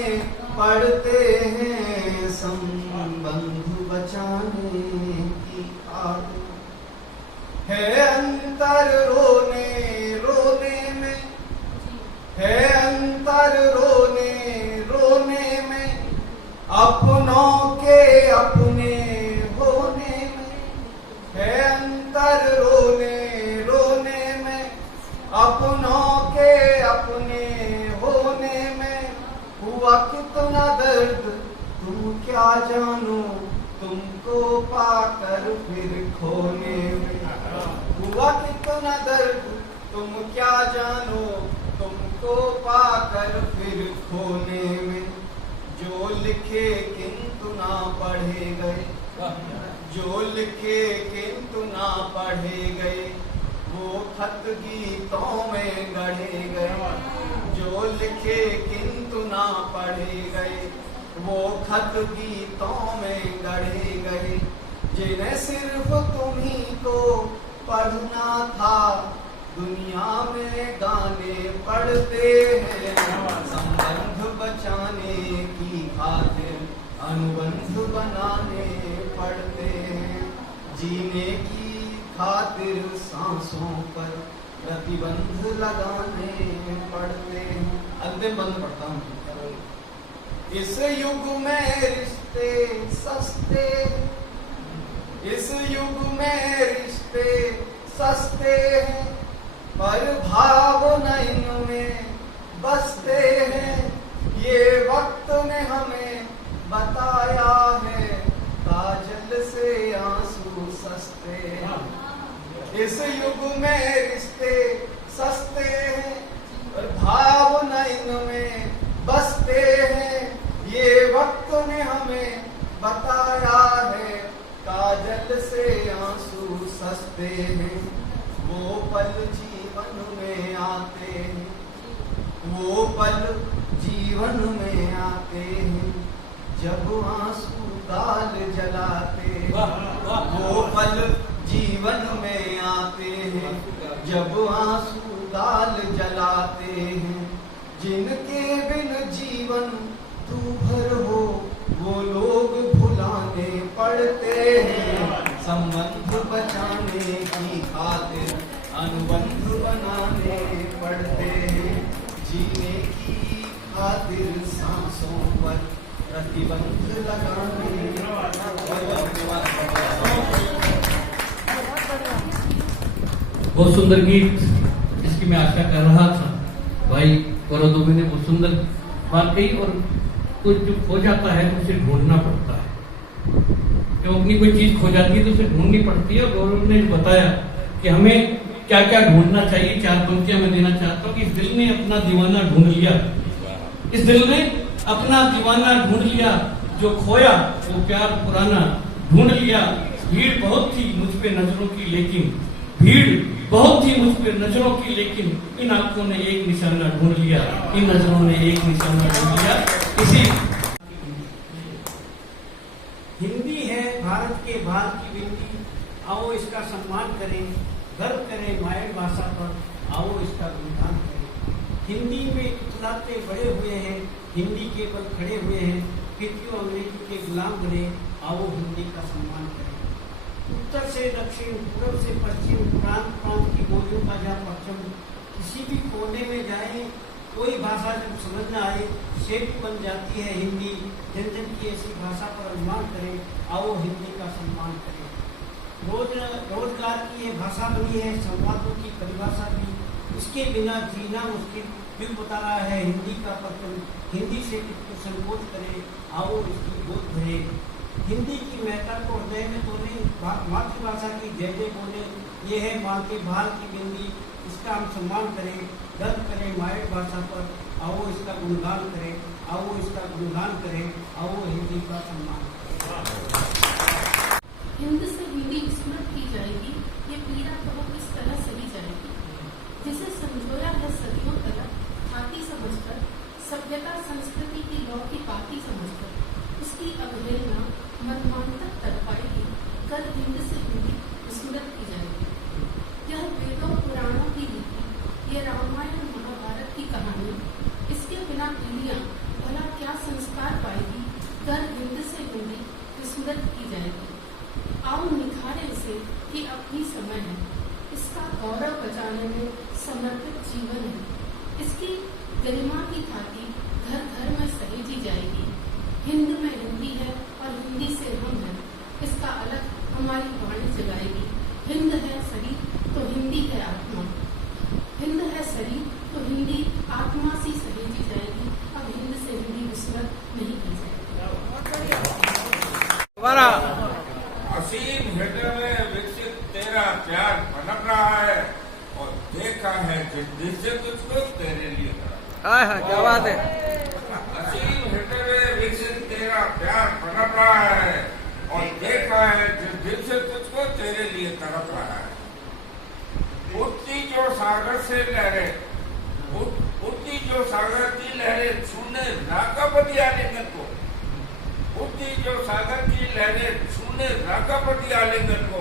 पड़ते हैं, संबंध बचाने की खातिर। है अंतर रोने रोने में, है अंतर रोने रोने में, अपनों के अपने होने में। है अंतर रोने रोने में, अपनों के अपने होने में। हुआ कितना दर्द तुम क्या जानो, तुमको पाकर फिर खोने में। हुआ कितना दर्द तुम क्या जानो, तुमको पाकर फिर खोने में। जो लिखे किंतु ना पढ़े गए, जो लिखे किंतु ना पढ़े गए, वो खत गीतों में गढ़े गए। जो लिखे किंतु ना पढ़े गए, वो खत गीतों में गढ़े गए। जिन्हें सिर्फ तुम्ही को पढ़ना था, दुनिया में गाने पढ़ते हैं। संबंध बचाने की खातिर अनुबंध बनाने पड़ते हैं, जीने की खातिर सांसों पर प्रतिबंध लगाने पड़ते हैं। अंतिम बंद पढ़ता हूँ। इस युग में रिश्ते सस्ते, इस युग में रिश्ते सस्ते हैं, पर भावना इनमें बसते हैं। ये वक्त ने हमें बताया है, काजल से आंसू सस्ते हैं। इस युग में रिश्ते सस्ते हैं, पर भावना इनमें बसते हैं। ये वक्त ने हमें बताया है, काजल से आंसू सस्ते हैं। वो पल जीवन में आते हैं, वो पल जीवन में आते हैं, जब आंसू गाल जलाते हैं। वो पल जीवन में आते हैं, जब आंसू गाल जलाते हैं। जिनके बिन जीवन तू भर हो, वो लोग भुलाने पड़ते हैं। संबंध बचाने की खातिर अनुबंध बनाने पड़ते हैं, जीने की खातिर सांसों पर प्रतिबंध लगाने। बहुत सुंदर गीत, जिसकी मैं आशा कर रहा था। भाई गौरव दुबे ने बहुत सुंदर बात कही। और कुछ जो खो जाता है तो उसे ढूंढना पड़ता है। जब अपनी कोई चीज खो जाती है तो उसे ढूंढनी पड़ती है। गौरव ने बताया कि हमें क्या क्या ढूंढना चाहिए। 4 पंक्तियां मैं देना चाहता हूँ कि इस दिल ने अपना दीवाना ढूंढ लिया, इस दिल ने अपना दीवाना ढूंढ लिया, जो खोया वो प्यार पुराना ढूंढ लिया। भीड़ बहुत थी मुझ पे नजरों की, लेकिन भीड़ बहुत थी मुझ पे नजरों की, लेकिन इन आंखों ने एक निशाना ढूंढ लिया, इन नजरों ने एक निशाना ढूंढ लिया। इसी हिंदी है भारत के भार की बिंदी, आओ इसका सम्मान करें, गर्व करें मायर भाषा पर, आओ इसका गुणगान करें। हिंदी में इतलाते बड़े हुए हैं, हिंदी के बल खड़े हुए हैं, फिर क्यों अंग्रेजी के गुलाम बने, आओ हिंदी का सम्मान करें। उत्तर से दक्षिण, पूर्व से पश्चिम, प्रांत प्रांत की बोलियों का जहाँ परचम, किसी भी कोने में जाए कोई भाषा जब समझ न आए, सेतु बन जाती है हिंदी। जन जन की ऐसी भाषा पर अभिमान करें, आओ हिंदी का सम्मान करें। रोजगार की ये भाषा बनी है, संवादों की परिभाषा भी, इसके बिना जीना मुश्किल क्यों बता रहा है हिंदी का परचम। हिंदी से किसको संकोच करे, आओ इसकी गोद भरे। हिंदी की महत्ता को हृदय में तोले, मातृभाषा की जय जय बोले। ये है माँ के भाल की बिंदी, इसका हम सम्मान करें, गर्व करें मायर भाषा पर, आओ इसका गुणगान करें, आओ इसका गुणगान करें, आओ हिंदी का सम्मान करें। हिंद से हिंदी विस्मृत की जाएगी, ये पीड़ा कहो किस तरह सही जाएगी। जिसे संजोया है सदियों तलक, खाती समझकर, सभ्यता संस्कृति की लौ की पाती समझकर, उसकी अवहेलना मर्मांतक कर पाएगी, कल हिंद से हिंदी विस्मृत की जाएगी। यह वेदों पुराणों की लिपि, ये रामायण महाभारत की कहानी, इसके बिना पीढ़ियां भला क्या संस्कार पाएगी, कल हिंद से हिंदी विस्मृत की जाएगी। आओ निखारे इसे कि अब भी समय है, इसका गौरव बचाने में समर्पित जीवन है। इसकी गरिमा की थाती घर घर में सहेजी जाएगी। हिंद में हिंदी है और हिंदी से हम हैं, इसका अलग हमारी वाणी जगाएगी। हिंद है शरीर तो हिंदी है आत्मा, हिंद है शरीर तो हिंदी आत्मा सी सहेजी जाएगी। अब हिंद से हिंदी विस्मृत नहीं की जाएगी। असीम हृदय में विकसित तेरा प्यार पनप रहा है, और देखा है जिस दिल से तुझको तेरे लिए क्या बात है। असीम हृदय में विकसित तेरा प्यार पनप रहा है, और देखा है जिस दिल से तुझको तेरे लिए तड़प रहा है। उठती जो सागर से लहरें, उठती जो सागर की लहरें छूने राकापति आलिंगन को, उठती जो सागर की लहरें छूने राकापति आलिंगन को,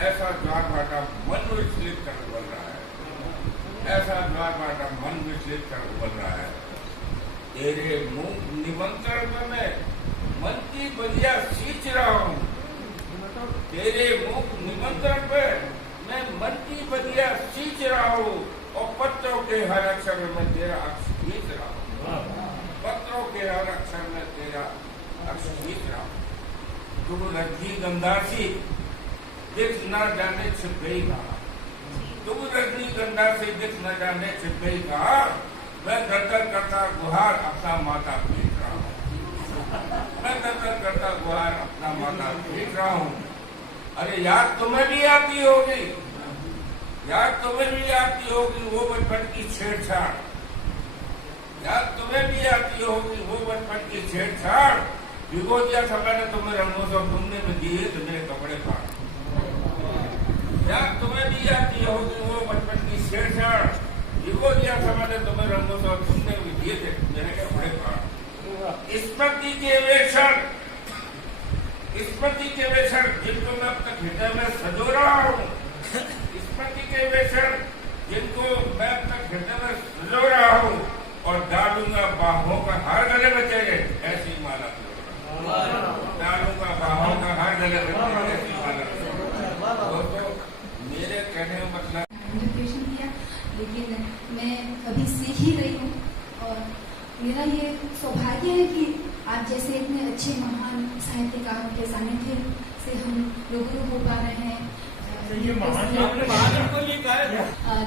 ऐसा द्वार बाटा मन विचलित कर उबल रहा है, ऐसा द्वार बाटा मन विचलित कर उबल रहा है। तेरे मुंह निमंत्रण में मैं मन की बलिया सींच रहा हूँ, तेरे मुंह निमंत्रण पे मैं मन की बलिया सींच रहा हूँ, और पत्रों के हर अक्षर में तेरा अक्षर खींच रहा हूँ, पत्रों के हर अक्षर में तेरा अक्षर खींच रहा हूँ। तुम रजनी गंधा सी दिख न जाने छिप गई कहा, तुम रजनी गंधा से दिख न जाने छिप गई कहा, मैं दरदर करता गुहार अपना माता पीट रहा हूँ, मैं दरदर करता गुहार अपना माता पीट रहा हूँ। अरे याद तुम्हें भी आती होगी, याद तुम्हें भी आती होगी वो बचपन की छेड़छाड़, याद तुम्हें भी आती होगी वो बचपन की छेड़छाड़। भिगो दिया था मैंने तुम्हें रंगों से, तुमने में दिए तो मेरे कपड़े फाड़। याद तुम्हें भी आती होगी वो बचपन की छेड़छाड़, भिगो दिया था मैंने तुम्हें रंगों से, तुमने भी दिए थे मेरे कपड़े फाड़। स्मृति के वे क्षण, स्मृति के वे क्षण जिनको मैं अब तक हृदय में सजो रहा हूँ, स्मृति के वे क्षण जिनको मैं अब तक हृदय में सजो रहा हूँ, और डालूंगा बाहों का हर गले में तेरे ऐसी माला, डालूंगा बाहों का हर गले में तेरे ऐसी माला। दोस्तों मेरे कहने का मतलब इंटरप्रिटेशन किया, लेकिन मैं अभी सीख ही रही हूँ, और मेरा ये सौभाग्य है कि आप जैसे इतने अच्छे महान साहित्यकारों के सानिध्य से हम रूबरू हो पा रहे हैं।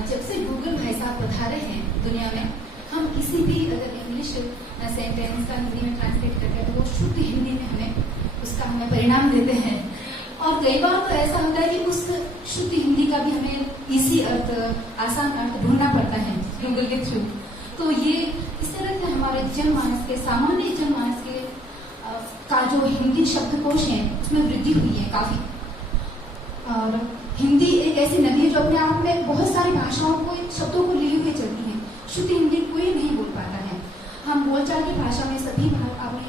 जब से गूगल भाई साहब पधारे हैं दुनिया में, हम किसी भी अगर इंग्लिश सेंटेंस का हिंदी में ट्रांसलेट करते हैं तो वो शुद्ध हिंदी में हमें परिणाम देते हैं। और कई बार तो ऐसा होता है कि उस शुद्ध हिंदी का भी हमें इसी अर्थ, आसान अर्थ ढूंढना पड़ता है गूगल के थ्रू। तो ये इस तरह से हमारे जनमानस के, सामान्य जनमानस के का जो हिंदी शब्दकोश है उसमें वृद्धि हुई है काफी। और हिंदी एक ऐसी नदी है जो अपने आप में बहुत सारी भाषाओं को, शब्दों को लिए हुए चलती है। शुद्ध हिंदी कोई नहीं बोल पाता है। हम बोलचाल की भाषा में सभी अपने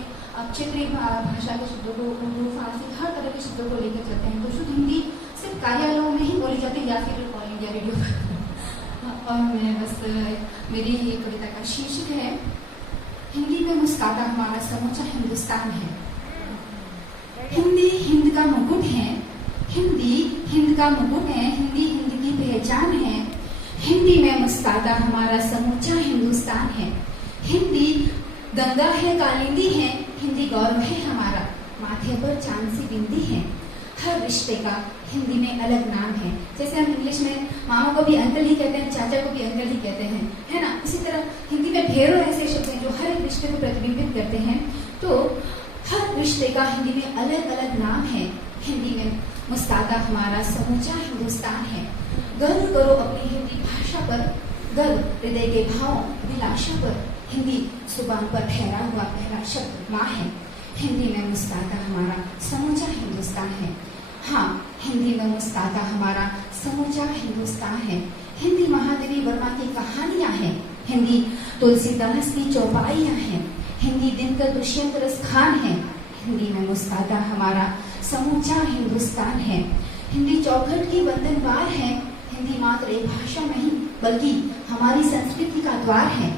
क्षेत्रीय भाषा के शब्दों को, उर्दू, फारसी, हर तरह के शब्दों को लेकर चलते हैं। तो शुद्ध हिंदी सिर्फ कार्यालयों में ही बोली जाती है या फिर ऑल इंडिया रेडियो पर। और मैं बस, मेरी ये कविता का शीर्षक है, हिंदी में मुस्काता हमारा समूचा हिंदुस्तान। हिंदुस्तान है। हिंदी हिंद का मुकुट है, हिंदी हिंद का मुकुट है, हिंदी हिंद की पहचान है। हिंदी में मुस्तादा हमारा समूचा हिंदुस्तान है। हिंदी गंगा है, कालिंदी है, हिंदी गौरव है हमारा, माथे पर चांद सी बिंदी है। हर रिश्ते का हिंदी में अलग नाम है। जैसे हम इंग्लिश में मामा को भी अंकल ही कहते हैं, चाचा को भी अंकल ही कहते हैं, है ना। उसी तरह हिंदी में ढेरों ऐसे शब्द हैं जो हर एक रिश्ते को प्रतिबिंबित करते हैं। तो हर रिश्ते का हिंदी में अलग अलग नाम है। हिंदी में मुस्तादा हमारा समूचा हिंदुस्तान है। गर्व करो अपनी हिंदी भाषा पर, गर्व हृदय के भाव अभिलाषा पर। हिंदी जुबान पर ठहरा हुआ पहला शब्द माँ है। हिंदी में मुस्तादा हमारा समूचा हिंदुस्तान है। हाँ, हिंदी में मुस्तादा हमारा समूचा हिंदुस्तान है। हिंदी महादेवी वर्मा की कहानियां हैं, हिंदी तुलसीदास की चौपाइयां हैं, हिंदी दिनकर दुष्यंत रस खान है। हिंदी में मुस्तादा हमारा समूचा हिंदुस्तान है। हिंदी चौखट की वंदनवार है। हिंदी मात्र एक भाषा नहीं बल्कि हमारी संस्कृति का द्वार है।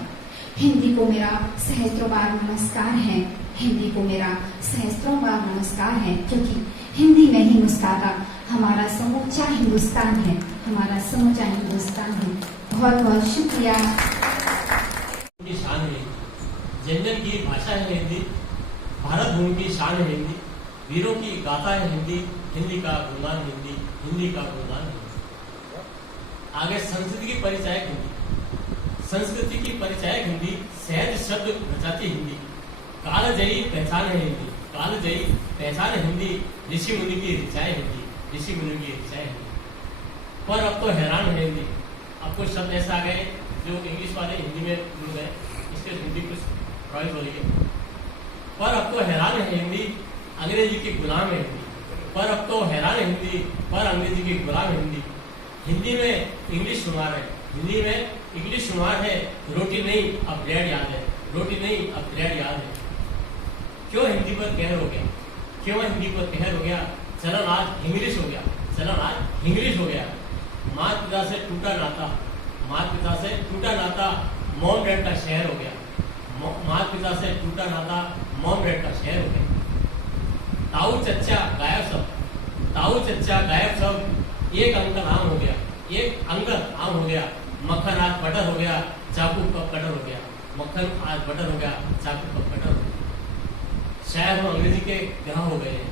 हिंदी को मेरा सहस्त्रों बार नमस्कार है। हिंदी को मेरा सहस्त्रों बार नमस्कार है, क्योंकि हिंदी में ही मुस्तादा हमारा समूचा हिंदुस्तान है, हमारा समूचा हिंदुस्तान है। बहुत बहुत शुक्रिया। की शान है, जन जन की भाषा है हिंदी, भारत भूमि की शान है हिंदी, वीरों की गाथा है हिंदी, हिंदी का गुणगान हिंदी, हिंदी का गुणगान हिंदी। आगे संस्कृति की परिचायक हिंदी, संस्कृति की परिचायक हिंदी, सहज शब्द रचाती हिंदी, कालजयी पहचान है हिंदी, कालजयी पहचान है हिंदी, ऋषि मुनि की ऋचाएं हिंदी, ऋषि मुनि की ऋचाएं हिंदी। पर अब तो हैरान है हिंदी, अब कुछ शब्द ऐसा आ गए जो इंग्लिश वाले हिंदी में जुड़ गए, इसके हिंदी कुछ रॉयल बोलिए। पर अब तो हैरान है हिंदी, अंग्रेजी की गुलाम है हिंदी। पर अब तो हैरान है हिंदी, पर अंग्रेजी की गुलाम है हिंदी। हिंदी में इंग्लिश शुमार है, हिंदी में इंग्लिश शुमार है, रोटी नहीं अब ब्रेड याद है, रोटी नहीं अब ब्रेड याद है। क्यों हिंदी पर कहर हो गया, क्यों हिंदी पर कहर हो गया, चलन आज इंग्लिश हो गया, चलन आज इंग्लिश हो गया। माता पिता से टूटा नाता, माता पिता से टूटा नाता, मॉम डैड का शहर हो गया, माता पिता से टूटा नाता, मॉम डैड का शहर हो गया। ताऊ चच्चा गायब सब, ताऊ चच्चा गायब सब, एक अंकल आम हो गया, एक अंकल आम हो गया। मक्खन आज बटर हो गया, चाकू कप कटर हो गया, मक्खन आज बटर हो गया, चाकू कप कटर हो गया। शायद हम अंग्रेजी के ग्राह हो गए हैं,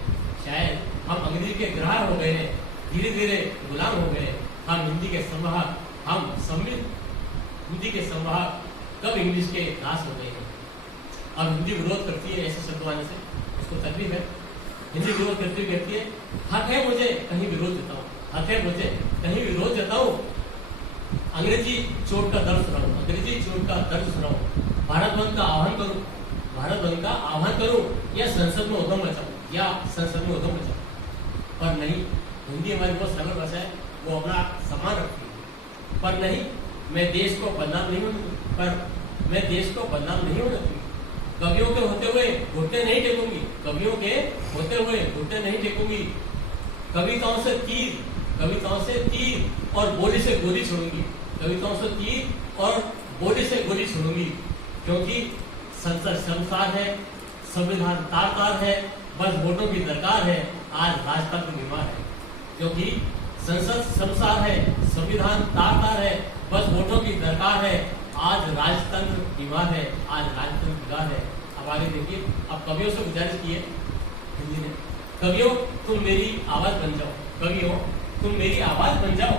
शायद हम अंग्रेजी के ग्राह हो गए हैं, धीरे धीरे गुलाम हो गए। हम हिंदी के संवाहक, हम समृद्ध हिंदी के संवाहक कब इंग्लिश के दास हो गए हैं। अब हिंदी विरोध करती है ऐसे शब्द आने से, उसको तकलीफ है। हिंदी विरोध करती हुई कहती है हक है मुझे कहीं विरोध जताऊं, हक है मुझे कहीं विरोध जताऊं, अंग्रेजी चोट का दर्द सुनाऊं, अंग्रेजी चोट का दर्द सुनाऊं, भारत बंद का आह्वान करूं, भारत बंद का आह्वान करूं, या संसद में उद्यम मचाऊं, या संसद में उद्यम मचाऊं। पर नहीं, हिंदी हमारी बहुत सरल भाषा है, वो अपना सम्मान रखती है। पर नहीं, मैं देश को बदनाम नहीं होने, पर मैं देश को बदनाम नहीं होने दूंगी। कवियों के होते हुए घुटने नहीं टेकूंगी, कवियों के होते हुए घुटने नहीं टेकूंगी। कविताओं से तीर, कविताओं से तीर और बोली से गोली छोड़ूंगी, कविताओं से तीर और बोली से गोली छोड़ूंगी। क्योंकि संसद शर्मसार है, संविधान तार-तार है, बस वोटों की दरकार है, आज राजतंत्र बीमार है। क्योंकि संसद शर्मसार है, संविधान तार-तार है, बस वोटों की दरकार है, आज राजतंत्र बीमार है, आज राजतंत्र बीमार है। अब आगे देखिए, अब कवियों से गुजारिश की है हिंदी ने, कवियों तुम मेरी आवाज बन जाओ, कवियों तुम मेरी आवाज बन जाओ,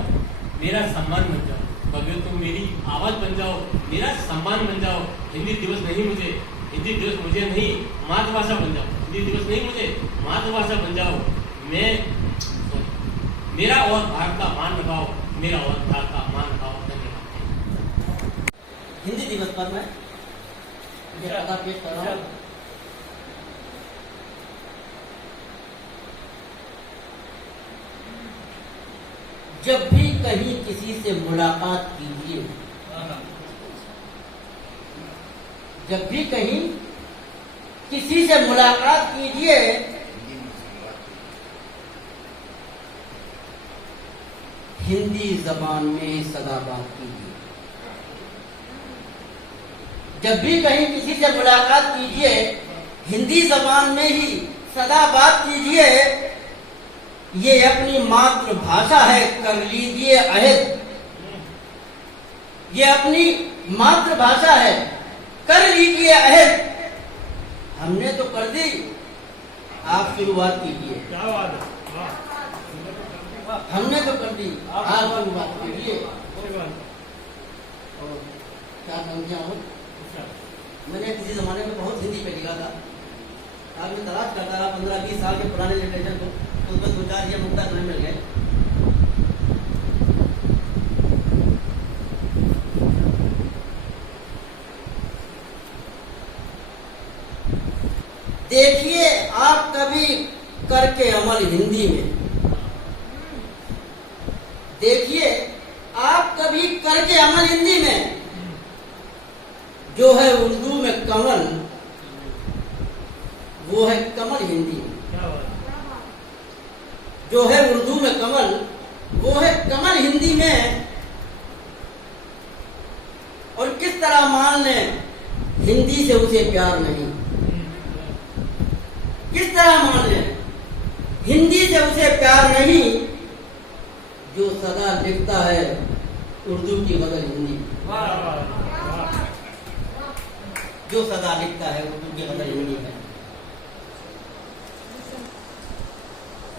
मेरा सम्मान बन जाओ, कवियों तुम मेरी आवाज बन जाओ, मेरा सम्मान बन जाओ। हिंदी दिवस नहीं मुझे, हिंदी दिवस मुझे नहीं, मातृभाषा बन जाओ, हिंदी दिवस नहीं मुझे, मातृभाषा बन जाओ। मैं मेरा और भारत का मान रखाओ, मेरा और भारत का मान रखाओ। हिंदी दिवस पर मैं पता पेश कर रहा हूँ। जब भी कहीं किसी से मुलाकात कीजिए, जब भी कहीं किसी से मुलाकात कीजिए, हिंदी जबान में सदा बात कीजिए। जब भी कहीं किसी से मुलाकात कीजिए, हिंदी जबान में ही सदा बात कीजिए, ये अपनी मातृभाषा है, कर लीजिए अहद। ये अपनी मातृभाषा है, कर लीजिए अहद। हमने तो कर दी, आप शुरुआत कीजिए। क्या बात है, हमने तो कर दी, आप शुरुआत कीजिए। क्या समझा हो? मैंने किसी जमाने में बहुत हिंदी पे लिखा था। आज मैं तलाश करता रहा 15-20 साल के पुराने लिटरेचर को, तो उसमें 2-4 ये मुद्दा नहीं मिल गए। देखिए आप कभी करके अमल हिंदी में, देखिए आप कभी करके अमल हिंदी में, जो है उर्दू में कमल वो है कमल हिंदी में, जो है उर्दू में कमल वो है कमल हिंदी में। और किस तरह मान लें हिंदी से उसे प्यार नहीं, किस तरह मान लें हिंदी से उसे प्यार नहीं, जो सदा लिखता है उर्दू की बदल हिंदी, जो सदा लिखता है उर्दू की बदल हिंदी में।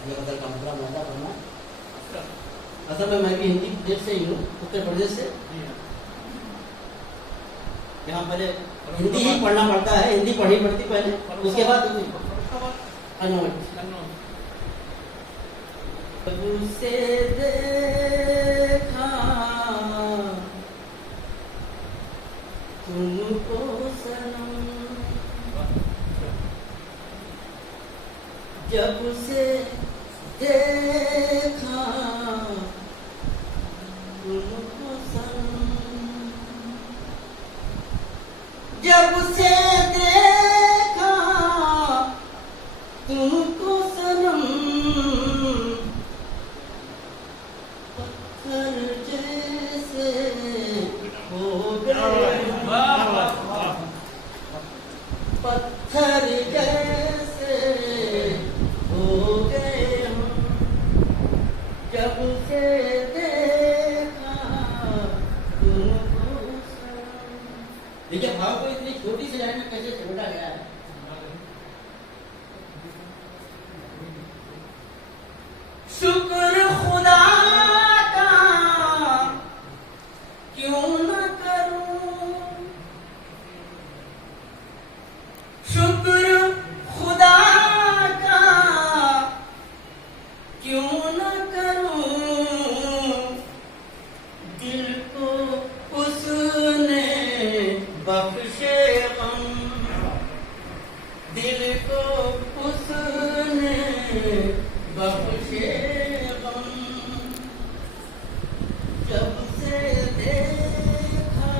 ये बदल का मतलब मजा पढ़ना। असल में मैं भी हिंदी प्रदेश से ही हूँ, उत्तर प्रदेश से। यहाँ पहले हिंदी ही पढ़ना पड़ता है, हिंदी पढ़नी पड़ती पहले, उसके बाद उसे देखा तुमको सनम, जब से देखा तुमको सनम, जब से देखा तुमको सनम, पत्थर जैसे हो गए, पत्थर जैसे हो गए हम, जब से देखा तुमको सनम। देखिए भाव को इतनी छोटी सी लाइन में कैसे छोड़ा गया है। शुक्र खुदा का क्यों न करूं, शुक्र खुदा का क्यों न करूं, दिल को उसने बख्शे गम, दिल को उसने बख्शे गम, जब से देखा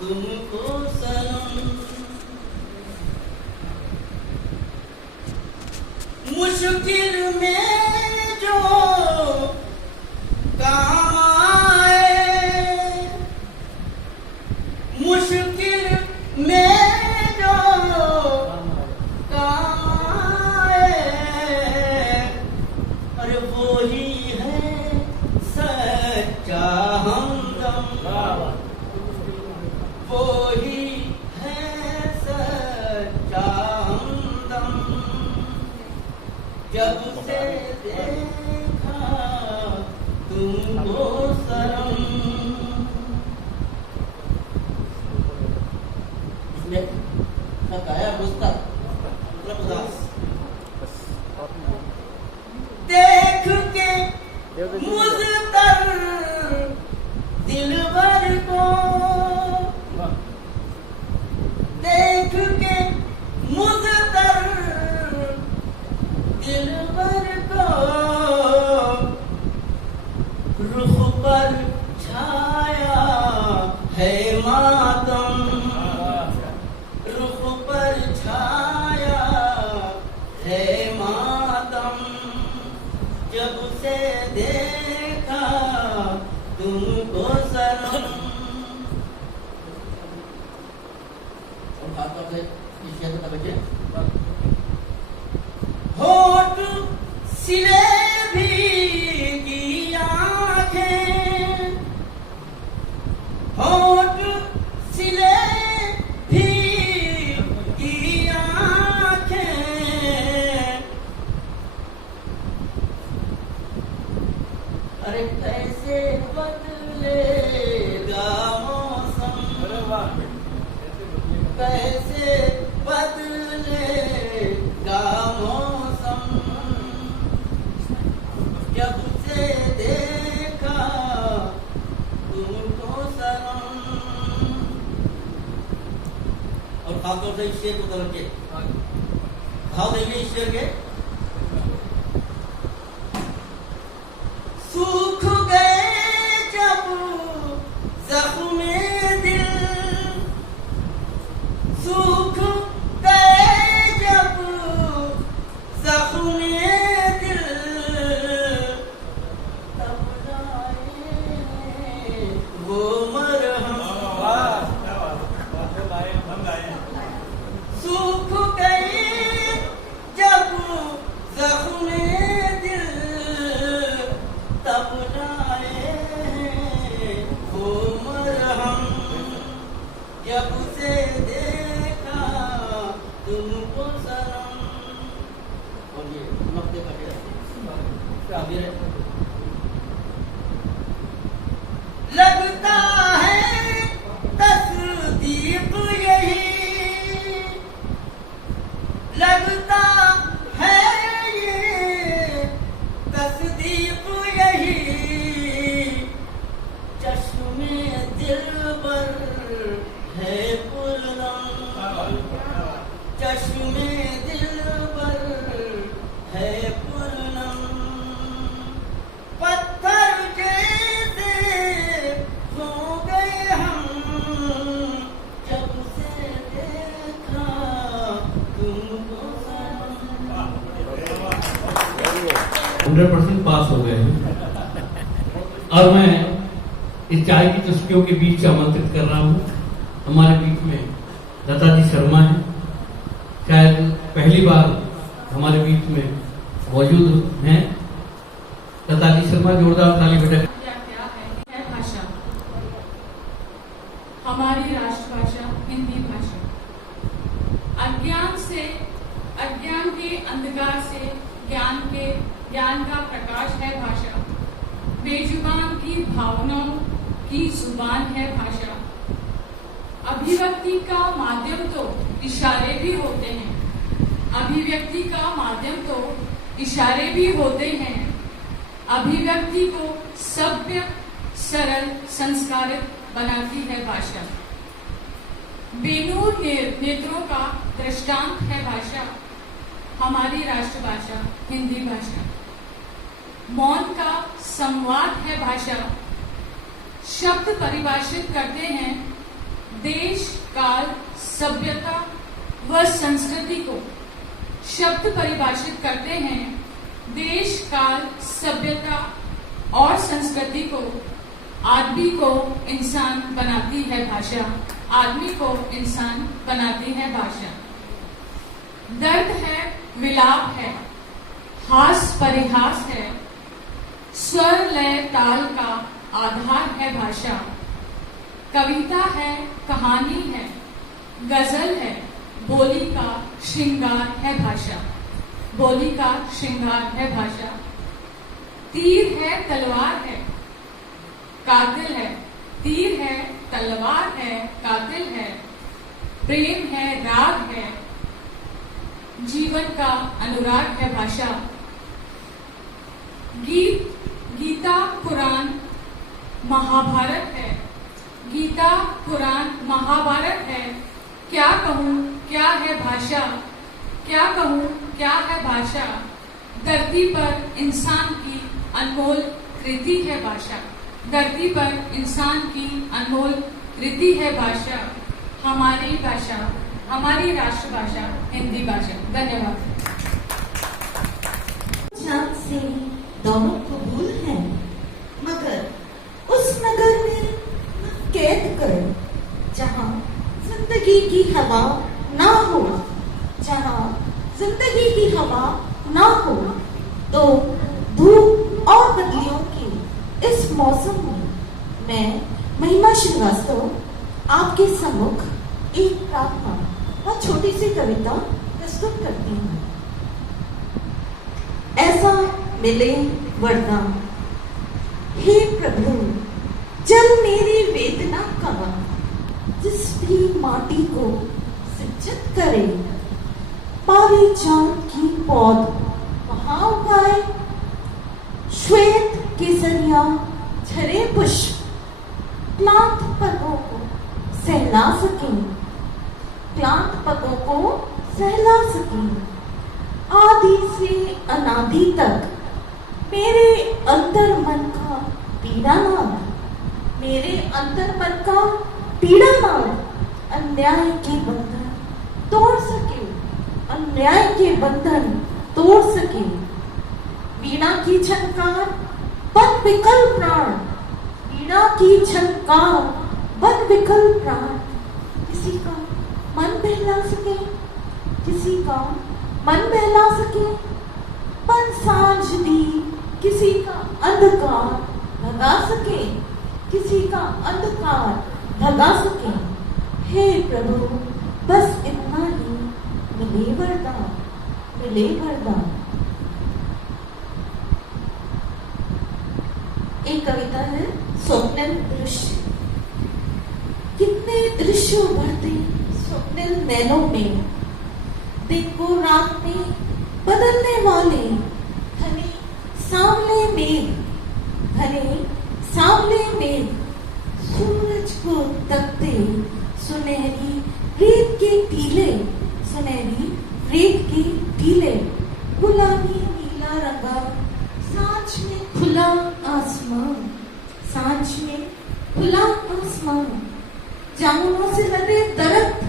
तुमको सनम, मुश्किल में जो काम आए, मुश्किल में जो काम आए, अरे वो ही है सच्चा हमदम, वो ही है सच्चा हमदम, जब से देखा तुमको शर्म। इसमें बताया मुस्तक मतलब उदास, देख के मुज़तर दिलबर को, देख के मुज़तर दिलबर को, रुख पर छाया है मातम, रुख पर छाया है मातम, जब से देखा तुमको शर्म। और खासतौर से इस होठ सिले भीगी आंखें, होठ सिले भीगी आंखें, अरे कैसे बदलेगा मौसम, कैसे बदलेगा मौसम, जब से देखा तुमको सनम। और खासतौर से इस शेर को बदल के भाव देंगे इस शेर के। सूख गए जब जख्मे दिल, सूख गए जब जख्मे दिल, तब लाए वो मरहम। सूख गए जब जख्मे दिल, तब लाए वो मरहम, जब से देखा तुमको सनम। और ये नक्ते का है, लगता है तस्दीक यही, लगता है ये तस्दीक यही, चश्मे दिलबर है पुरनम, चश्मे दिलबर है पुरनम, पत्थर जैसे हो गए हम, जब से देखा तुमको सनम। 100% पास हो गए हैं। और मैं इस चाय की चुस्कियों के बीच से आमंत्रित कर रहा हूँ, हमारे बीच में लता जी शर्मा हैं, शायद पहली बार हमारे बीच में मौजूद हैं। लता जी शर्मा, जोरदार ताली बजाएं। क्या है भाषा, हमारी राष्ट्रभाषा हिंदी भाषा। अज्ञान के अंधकार से ज्ञान का प्रकाश है भाषा। बेजुबान की भावनाओं की जुबान है भाषा। अभिव्यक्ति का माध्यम तो इशारे भी होते हैं, अभिव्यक्ति का माध्यम तो इशारे भी होते हैं। अभिव्यक्ति को सभ्य, सरल, संस्कारित बनाती है भाषा। बेनूर नेत्रों का दृष्टांत है भाषा, हमारी राष्ट्रभाषा हिंदी भाषा। मौन का संवाद है भाषा। शब्द परिभाषित करते हैं देश, काल, सभ्यता व संस्कृति को। शब्द परिभाषित करते हैं देश, काल, सभ्यता और संस्कृति को। आदमी को इंसान बनाती है भाषा, आदमी को इंसान बनाती है भाषा। दर्द है, विलाप है, हास परिहास है, स्वर लय ताल का आधार है भाषा। कविता है, कहानी है, गजल है, बोली का श्रृंगार है भाषा, बोली का श्रृंगार है भाषा। तीर है, तलवार है, कातिल है, तीर है, तलवार है, कातिल है। प्रेम है, राग है, जीवन का अनुराग है भाषा। गीता, पुराण, महाभारत है, गीता, पुराण, महाभारत है। क्या कहूँ क्या है भाषा, क्या कहूँ क्या है भाषा। धरती पर इंसान की अनमोल कृति है भाषा, धरती पर इंसान की अनमोल कृति है भाषा। हमारी भाषा, हमारी राष्ट्रभाषा हिंदी भाषा। धन्यवाद। जान से दोनों कबूल हैं, मगर उस नगर में कैद कर जहाँ जिंदगी की हवा ना हो, जिंदगी की हवा ना हो तो धूप और बदलियों के इस मौसम में मैं महिमा श्रीवास्तव आपके सम्मुख एक प्रार्थना और छोटी सी कविता प्रस्तुत करती हूँ। ऐसा मिले वरदान, हे प्रभु जल मेरी वेदना का जिस भी माटी को सिंचित करे, पारिजात की पौध वहां उगाए, श्वेत केसरिया झरे पुष्प क्लांत पगों को सहला सके, क्लांत पगों को सहला सके। आदि से अनादि तक मेरे अंतर मन का पीड़ानाद, मेरे अंतर मन का पीड़ानाद अन्याय के बंधन तोड़ सके, अन्याय के बंधन तोड़ सके। वीणा की झनकार बन विकल प्राण, वीणा की झनकार बन विकल प्राण, किसी का मन बहला सके, किसी का मन बहला सके। बन सांझ दी किसी का अंधकार भगा सके, किसी का अंधकार भगा सके। हे प्रभु बस इतना ही मिले वरदान, मिले वरदान। एक कविता है स्वप्निल दृश्य। कितने दृश्य उभरते स्वप्निल नैनों में, दिन को रात में बदलने वाले घने सांवले मेघ, घने सांवले मेघ सूरज को तकते सुनहरी रेत के टीले, सुनहरी रेत के टीले। गुलाबी नीला रंगा सांझ में खुला आसमान, सांझ में खुला आसमान। जामुनों से लदे दरख्त,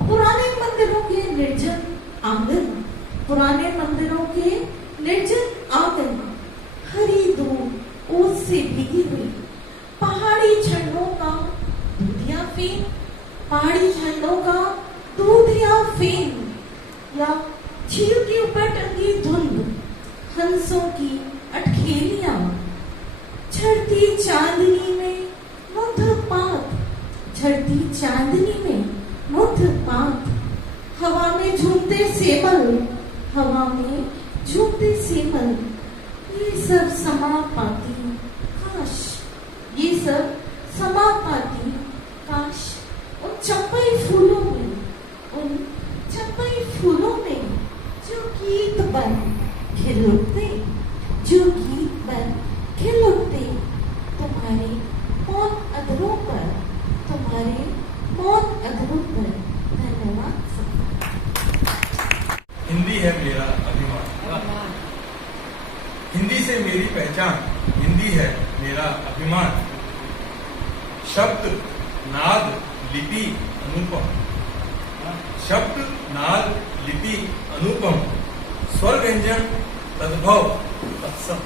पुराने मंदिरों के निर्जन आंगन, पुराने मंदिरों के निर्जन आंगन। हरी धूप ओस से भीगी हुई, पहाड़ी झंडों का दूधिया फेन, पहाड़ी झंडों का दूधिया फेन। या झील के ऊपर टंगी धुंध, हंसों की अटखेलियां। झड़ती चांदनी में मुग्ध पात, झड़ती चांदनी में मुग्ध पात। हवा में झूमते सेमल, हवा में झूमते सेमल। ये सब समा पाती काश, ये सब समा पाती काश उन चंपई फूलों में, उन चंपई फूलों में जो गीत बन खिल उठते, जो गीत बन खिल उठते। तुम्हारे मौन अधरों पर, तुम्हारे मौन अधरों पर। धन्यवाद। हिंदी है मेरा अभिमान, हिंदी से मेरी पहचान, हिंदी है मेरा अभिमान। शब्द नाद लिपि अनुपम, शब्द नाद लिपि अनुपम। स्वर व्यंजन तद्भव तत्सम।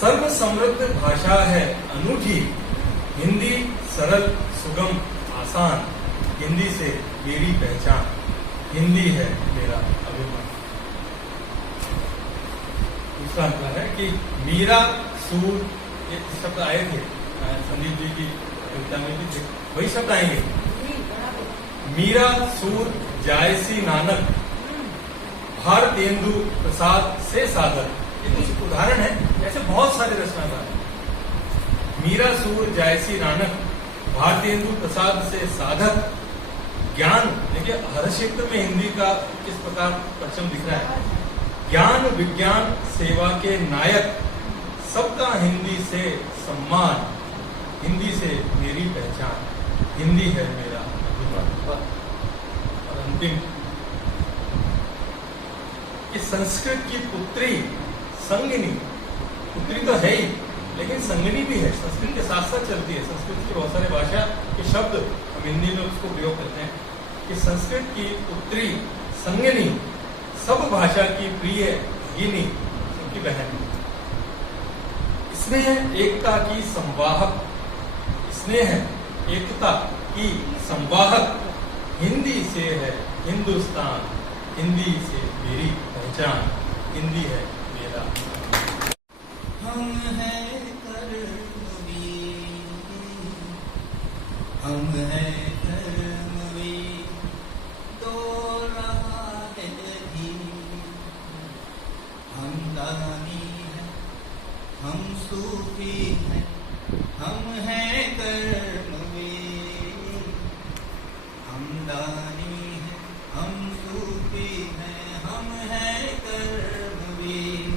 सर्व समृद्ध भाषा है अनूठी, हिंदी सरल सुगम आसान। हिंदी से मेरी पहचान, हिंदी है मेरा अभिमान। दूसरा अंक है कि मीरा सूर, ये शब्द आए थे संदीप जी की कविता में भी, वही शब्द आएंगे। मीरा सूर जायसी नानक, भारतेंदु प्रसाद से साधक। ये कुछ उदाहरण है, ऐसे बहुत सारे रचनाकार हैं। मीरा सूर जायसी नानक, भारतेंदु प्रसाद से साधक। ज्ञान, देखिए हर क्षेत्र में हिंदी का किस प्रकार परचम दिख रहा है। ज्ञान विज्ञान सेवा के नायक, सबका हिंदी से सम्मान। हिंदी से मेरी पहचान, हिंदी है मेरा अभिमान। और अंतिम कि संस्कृत की पुत्री संगिनी, पुत्री तो है ही लेकिन संगिनी भी है, संस्कृत के साथ साथ चलती है। संस्कृत के बहुत सारे भाषा के शब्द हम हिंदी में उसको प्रयोग करते हैं कि संस्कृत की पुत्री संगिनी, सब भाषा की प्रिय भगिनी, उनकी बहन। स्नेह एकता की संवाहक, स्नेह एकता की संवाहक, हिंदी से है हिंदुस्तान, हिंदी से मेरी पहचान, हिंदी है मेरा। हम हैं कर्मवीर, हम हैं कर्मवीर, दो रहा है धीर, हम दानी हैं, हम सूफी हैं, हम हैं कर्मवीर, हम दानी हैं, हम सूफी हैं, हम हैं कर्मवीर।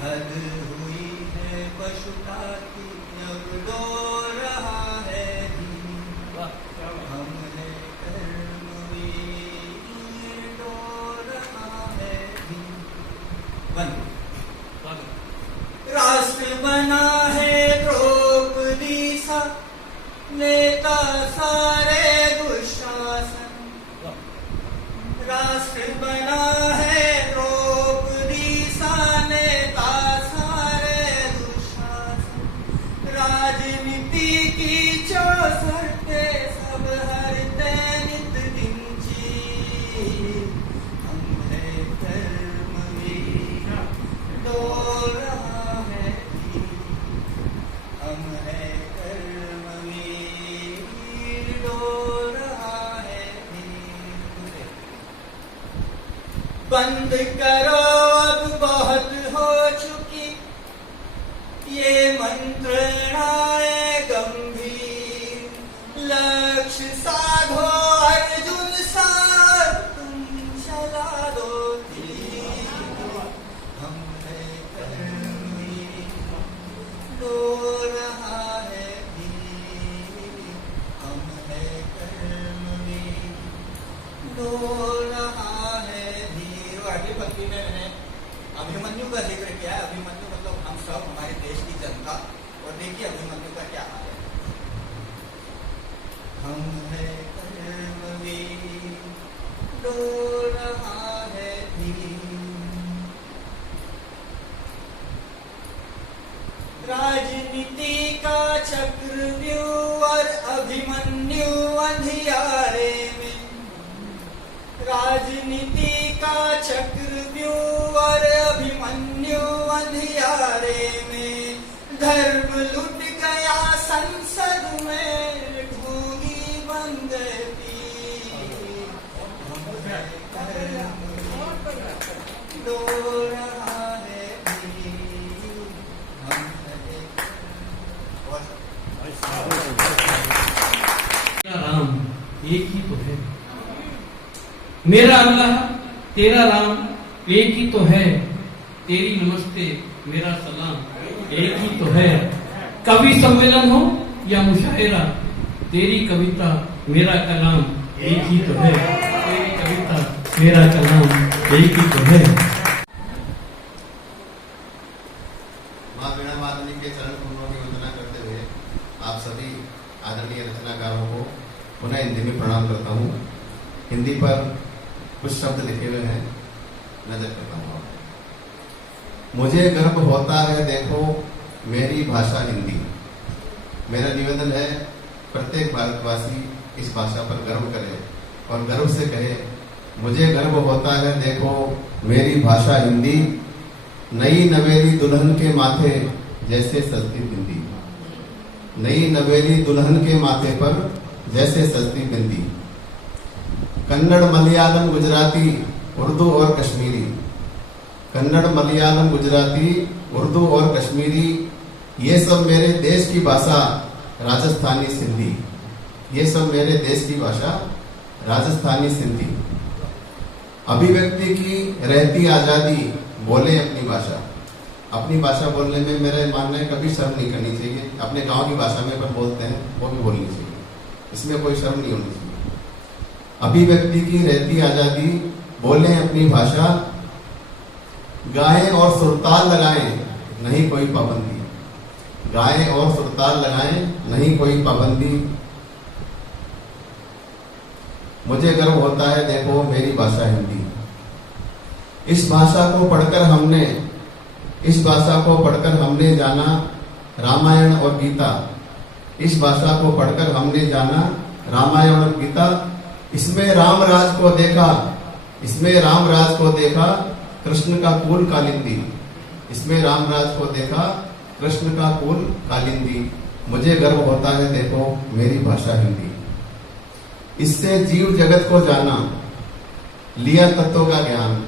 हद हुई है पशुता की, अब डो रहा है धीर, हम हैं कर्मवीर, डो रहा है धीर। राष्ट्र बना है द्रौपदी सा, नेता सारे दुशासन। राष्ट्र बना है द्रौपदी सा, नेता सारे दुशासन। राजनीति की चौसर पे सब हरते नित दिन चीर, हम हैं कर्मवीर, डो रहा है धीर, हम हैं कर्मवीर, डो रहा है धीर। बंद करो अब बहुत हो चुकी ये मंत्रणाएं गंभीर, लक्ष्य साधो अर्जुन सा, तुम चला दो तीर, हम हैं कर्मवीर, डो रहा है धीर, हम हैं कर्मवीर, डो रहा है धीर। आगे पंक्ति में मैंने अभिमन्यु का जिक्र किया है। अभिमन्यु मतलब हम सब, हमारे देश की जनता। और देखिए अभिमन्यु का क्या हाल है। हम हैं कर्मवीर, डो रहा है धीर, राजनीति का चक्रव्यूह और अभिमन्यु अंधियारे में, राजनीति का चक्रव्यूह और अभिमन्यु अंधियारे में। धर्म लुट गया संसद में, ढोंगी बन गए पीर, हम हैं कर्मवीर, डो रहा है धीर, हम हैं। मेरा राम एक ही तो है, मेरा अल्लाह तेरा राम एक ही तो है, तेरी नमस्ते मेरा सलाम एक ही तो है। कवि सम्मेलन हो या मुशायरा, तेरी कविता मेरा कलाम एक ही तो है, तेरी कविता मेरा कलाम एक ही तो है। माँ वीणा माधवी के चरण कमलों की वंदना करते हुए आप सभी आदरणीय रचनाकारों को पुनः हिंदी में प्रणाम करता हूँ। हिंदी पर कुछ शब्द लिखे हुए हैं, नजर करता हूँ। मुझे गर्व होता है देखो मेरी भाषा हिंदी। मेरा निवेदन है प्रत्येक भारतवासी इस भाषा पर गर्व करे और गर्व से कहे, मुझे गर्व होता है देखो मेरी भाषा हिंदी, नई नवेली दुल्हन के माथे जैसे सजती बिंदी, नई नवेली दुल्हन के माथे पर जैसे सजती बिंदी। कन्नड़, मलयालम, गुजराती, उर्दू और कश्मीरी, कन्नड़, मलयालम, गुजराती, उर्दू और कश्मीरी, ये सब मेरे देश की भाषा राजस्थानी सिंधी, ये सब मेरे देश की भाषा राजस्थानी सिंधी। अभिव्यक्ति की रहती आजादी, बोले अपनी भाषा। अपनी भाषा बोलने में मेरा मानना है कभी शर्म नहीं करनी चाहिए। अपने गांव की भाषा में अपन बोलते हैं वो भी बोलनी चाहिए, इसमें कोई शर्म नहीं होनी चाहिए। अभिव्यक्ति की रहती आजादी, बोले अपनी भाषा, गाएं और सुरताल लगाएं नहीं कोई पाबंदी, गाएं और सुरताल लगाएं नहीं कोई पाबंदी। मुझे गर्व होता है देखो मेरी भाषा हिंदी। इस भाषा को पढ़कर हमने जाना रामायण और गीता। इस भाषा को पढ़कर हमने जाना रामायण और गीता। इसमें राम राज को देखा, इसमें राम राज को देखा कृष्ण का कुल कालिंदी, इसमें राम राज को देखा कृष्ण का कुल कालिंदी, मुझे गर्व होता है देखो मेरी भाषा हिंदी। इससे जीव जगत को जाना, लिया तत्व का ज्ञान,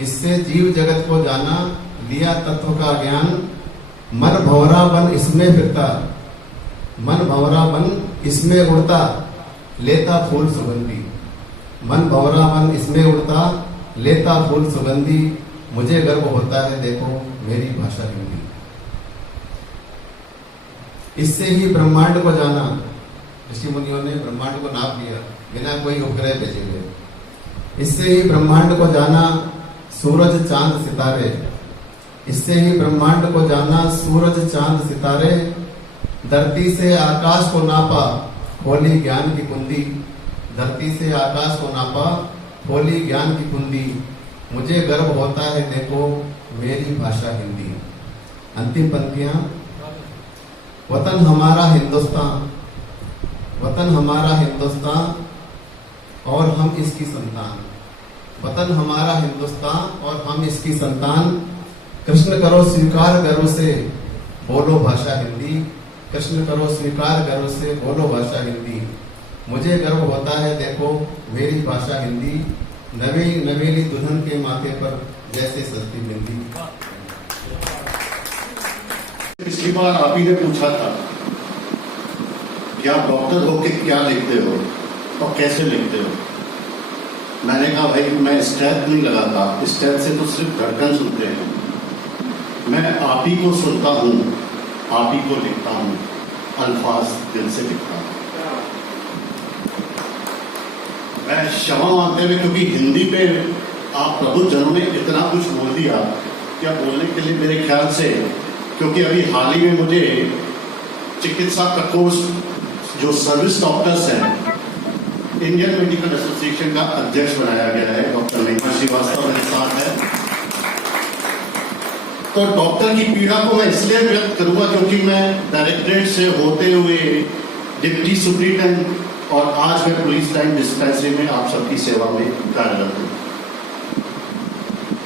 इससे जीव जगत को जाना, लिया तत्व का ज्ञान। मन भंवरा बन इसमें फिरता, मन भंवरा बन इसमें उड़ता, लेता फूल सुगंधी, मन भंवरा बन इसमें उड़ता, लेता फूल सुगंधी, मुझे गर्व होता है देखो मेरी भाषा हिंदी। इससे ही ब्रह्मांड को जाना, ऋषि मुनियों ने ब्रह्मांड को नाप लिया बिना कोई उपग्रह भेजे हुए। इससे ही ब्रह्मांड को जाना सूरज चांद सितारे, इससे ही ब्रह्मांड को जाना सूरज चांद सितारे, धरती से आकाश को नापा खोली ज्ञान की कुंदी, धरती से आकाश को नापा खोली ज्ञान की कुंदी, मुझे गर्व होता है देखो मेरी भाषा हिंदी। अंतिम पंक्तियां, वतन हमारा हिंदुस्तान, वतन हमारा हिंदुस्तान और हम इसकी संतान, वतन हमारा हिंदुस्तान और हम इसकी संतान, कृष्ण करो स्वीकार गर्व से बोलो भाषा हिंदी, कृष्ण करो स्वीकार गर्व से बोलो भाषा हिंदी, मुझे गर्व होता है देखो मेरी भाषा हिंदी, नवी नवेली दुल्हन के माथे पर जैसे सस्ती बिंदी। पिछली बार आप ही ने पूछा था कि आप डॉक्टर हो के क्या लिखते हो और कैसे लिखते हो। मैंने कहा भाई मैं स्टेप नहीं लगाता, स्टेप से तो सिर्फ धड़कन सुनते हैं, मैं आप ही को सुनता हूँ, आप ही को लिखता हूँ, अल्फाज दिल से लिखता हूँ। मैं क्षमा मानते हुए, क्योंकि हिंदी पे आप प्रभु जनों ने इतना कुछ बोल दिया कि अब बोलने के लिए मेरे ख्याल से, क्योंकि अभी हाल ही में मुझे चिकित्सा प्रकोष्ठ जो सर्विस डॉक्टर्स हैं इंडियन मेडिकल एसोसिएशन का अध्यक्ष बनाया गया है, डॉक्टर महिमा श्रीवास्तव मेरे साथ है। तो डॉक्टर की पीड़ा को मैं इसलिए व्यक्त करूंगा क्योंकि मैं डायरेक्टरेट से होते हुए डिप्टी सुप्रिंटेंडेंट और आज मैं पुलिस लाइन डिस्पेंसरी में आप सबकी सेवा में कार्यरत हूं।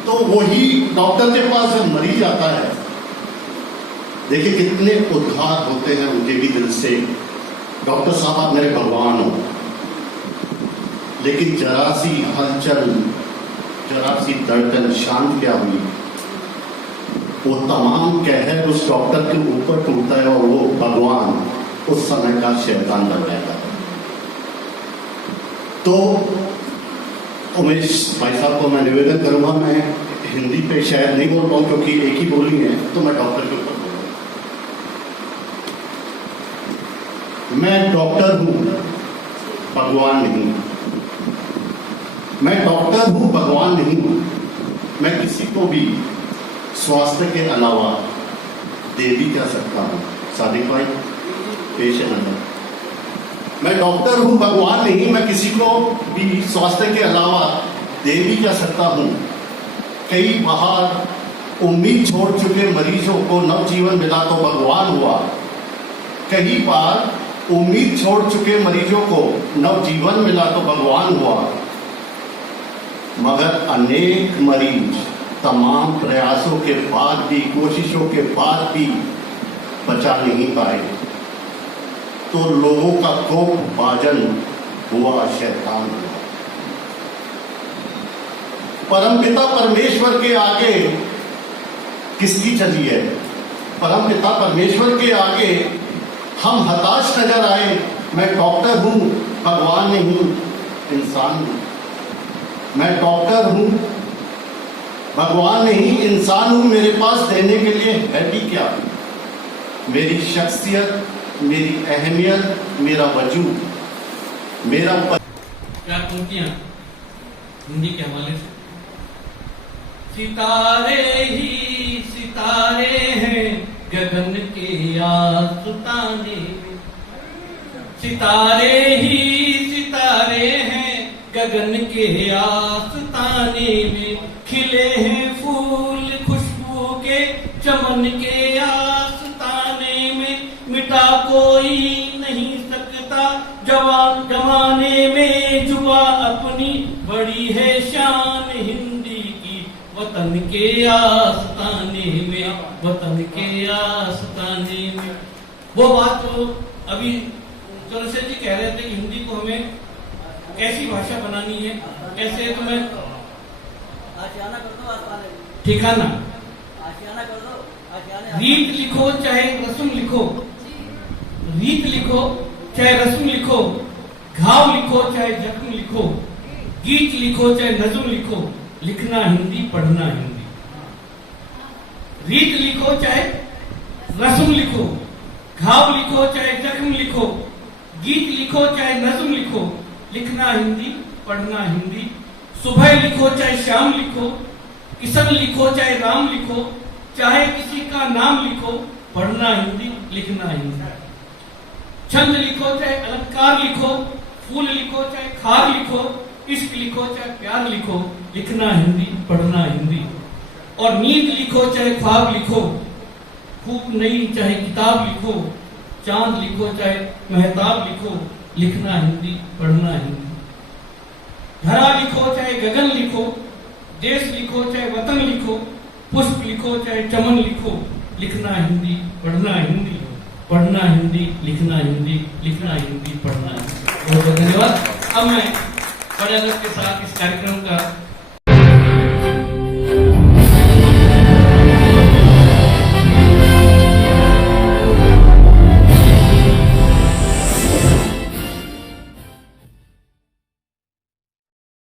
तो वही डॉक्टर के पास जब मरीज आता है, देखिए कितने उद्धार होते हैं उनके भी दिल से, डॉक्टर साहब आप मेरे भगवान हो, लेकिन जरा सी हलचल, जरा सी धड़कन शांत क्या हुई, वो तमाम कहर उस डॉक्टर के ऊपर टूटता है और वो भगवान उस समय का शैतान बन जाएगा। तो उमेश भाई साहब को मैं निवेदन करूंगा, मैं हिंदी पे शायद नहीं बोल पाऊं क्योंकि एक ही बोली है, तो मैं डॉक्टर के ऊपर बोलूंगा। मैं डॉक्टर हूं, भगवान नहीं। मैं डॉक्टर हूं, भगवान नहीं। मैं किसी को भी स्वास्थ्य के अलावा दे भी क्या सकता हूं। सादिक भाई पेश है नंबर। मैं डॉक्टर हूं, भगवान नहीं। मैं किसी को भी स्वास्थ्य के अलावा दे भी क्या सकता हूं। कई बार उम्मीद छोड़ चुके मरीजों को नवजीवन मिला तो भगवान हुआ। कई बार उम्मीद छोड़ चुके मरीजों को नवजीवन मिला तो भगवान हुआ। मगर अनेक मरीज तमाम प्रयासों के बाद भी, कोशिशों के बाद भी बचा नहीं पाए, तो लोगों का कोप भाजन हुआ, शैतान हुआ। परमपिता परमेश्वर के आगे किसकी चली है? परमपिता परमेश्वर के आगे हम हताश नजर आए। मैं डॉक्टर हूं, भगवान नहीं, इंसान हूं। मैं डॉक्टर हूं, भगवान नहीं, इंसान हूं। मेरे पास देने के लिए है भी क्या? मेरी शख्सियत, मेरी अहमियत, मेरा वजूद, मेरा क्या पंक्तियां हिंदी के हवाले से। सितारे ही सितारे हैं गगन के आसमाने में, सितारे ही सितारे हैं गगन के आसमाने में, खिले हैं फूल खुशबू के चमन के आसमाने में, मिटा कोई नहीं सकता जमाने में झुक शान हिंदी की, वतन के आस्ताने में, वतन के आस्ताने में। वो बात तो अभी चंद्रशेखर जी कह रहे थे कि हिंदी को हमें कैसी भाषा बनानी है, कैसे तुम्हें आशियाना कर दो, ठिकाना, आशियाना कर दो, आशियाना। रीत लिखो चाहे रस्म लिखो, रीत लिखो चाहे रस्म लिखो, घाव लिखो चाहे जख्म लिखो, गीत लिखो चाहे नज्म लिखो, लिखना हिंदी पढ़ना हिंदी। रीत लिखो चाहे रस्म लिखो, घाव लिखो चाहे जख्म लिखो, गीत लिखो चाहे नज्म लिखो, लिखना हिंदी पढ़ना हिंदी। सुबह लिखो चाहे शाम लिखो, किशन लिखो चाहे राम लिखो, चाहे किसी का नाम लिखो, पढ़ना हिंदी लिखना हिंदी। छंद लिखो चाहे अलंकार लिखो, फूल लिखो चाहे खार लिखो, इश्क लिखो चाहे प्यार लिखो, लिखना हिंदी पढ़ना हिंदी। और नींद लिखो चाहे ख्वाब लिखो, खूब नई चाहे किताब लिखो, चांद लिखो चाहे महताब लिखो, लिखना हिंदी पढ़ना हिंदी। धरा लिखो चाहे गगन लिखो, देश लिखो चाहे वतन लिखो, पुष्प लिखो चाहे चमन लिखो, लिखना हिंदी पढ़ना हिंदी, पढ़ना हिंदी लिखना हिंदी, लिखना हिंदी पढ़ना हिंदी। बहुत बहुत धन्यवाद। अब मैं बड़े अदब के साथ इस कार्यक्रम का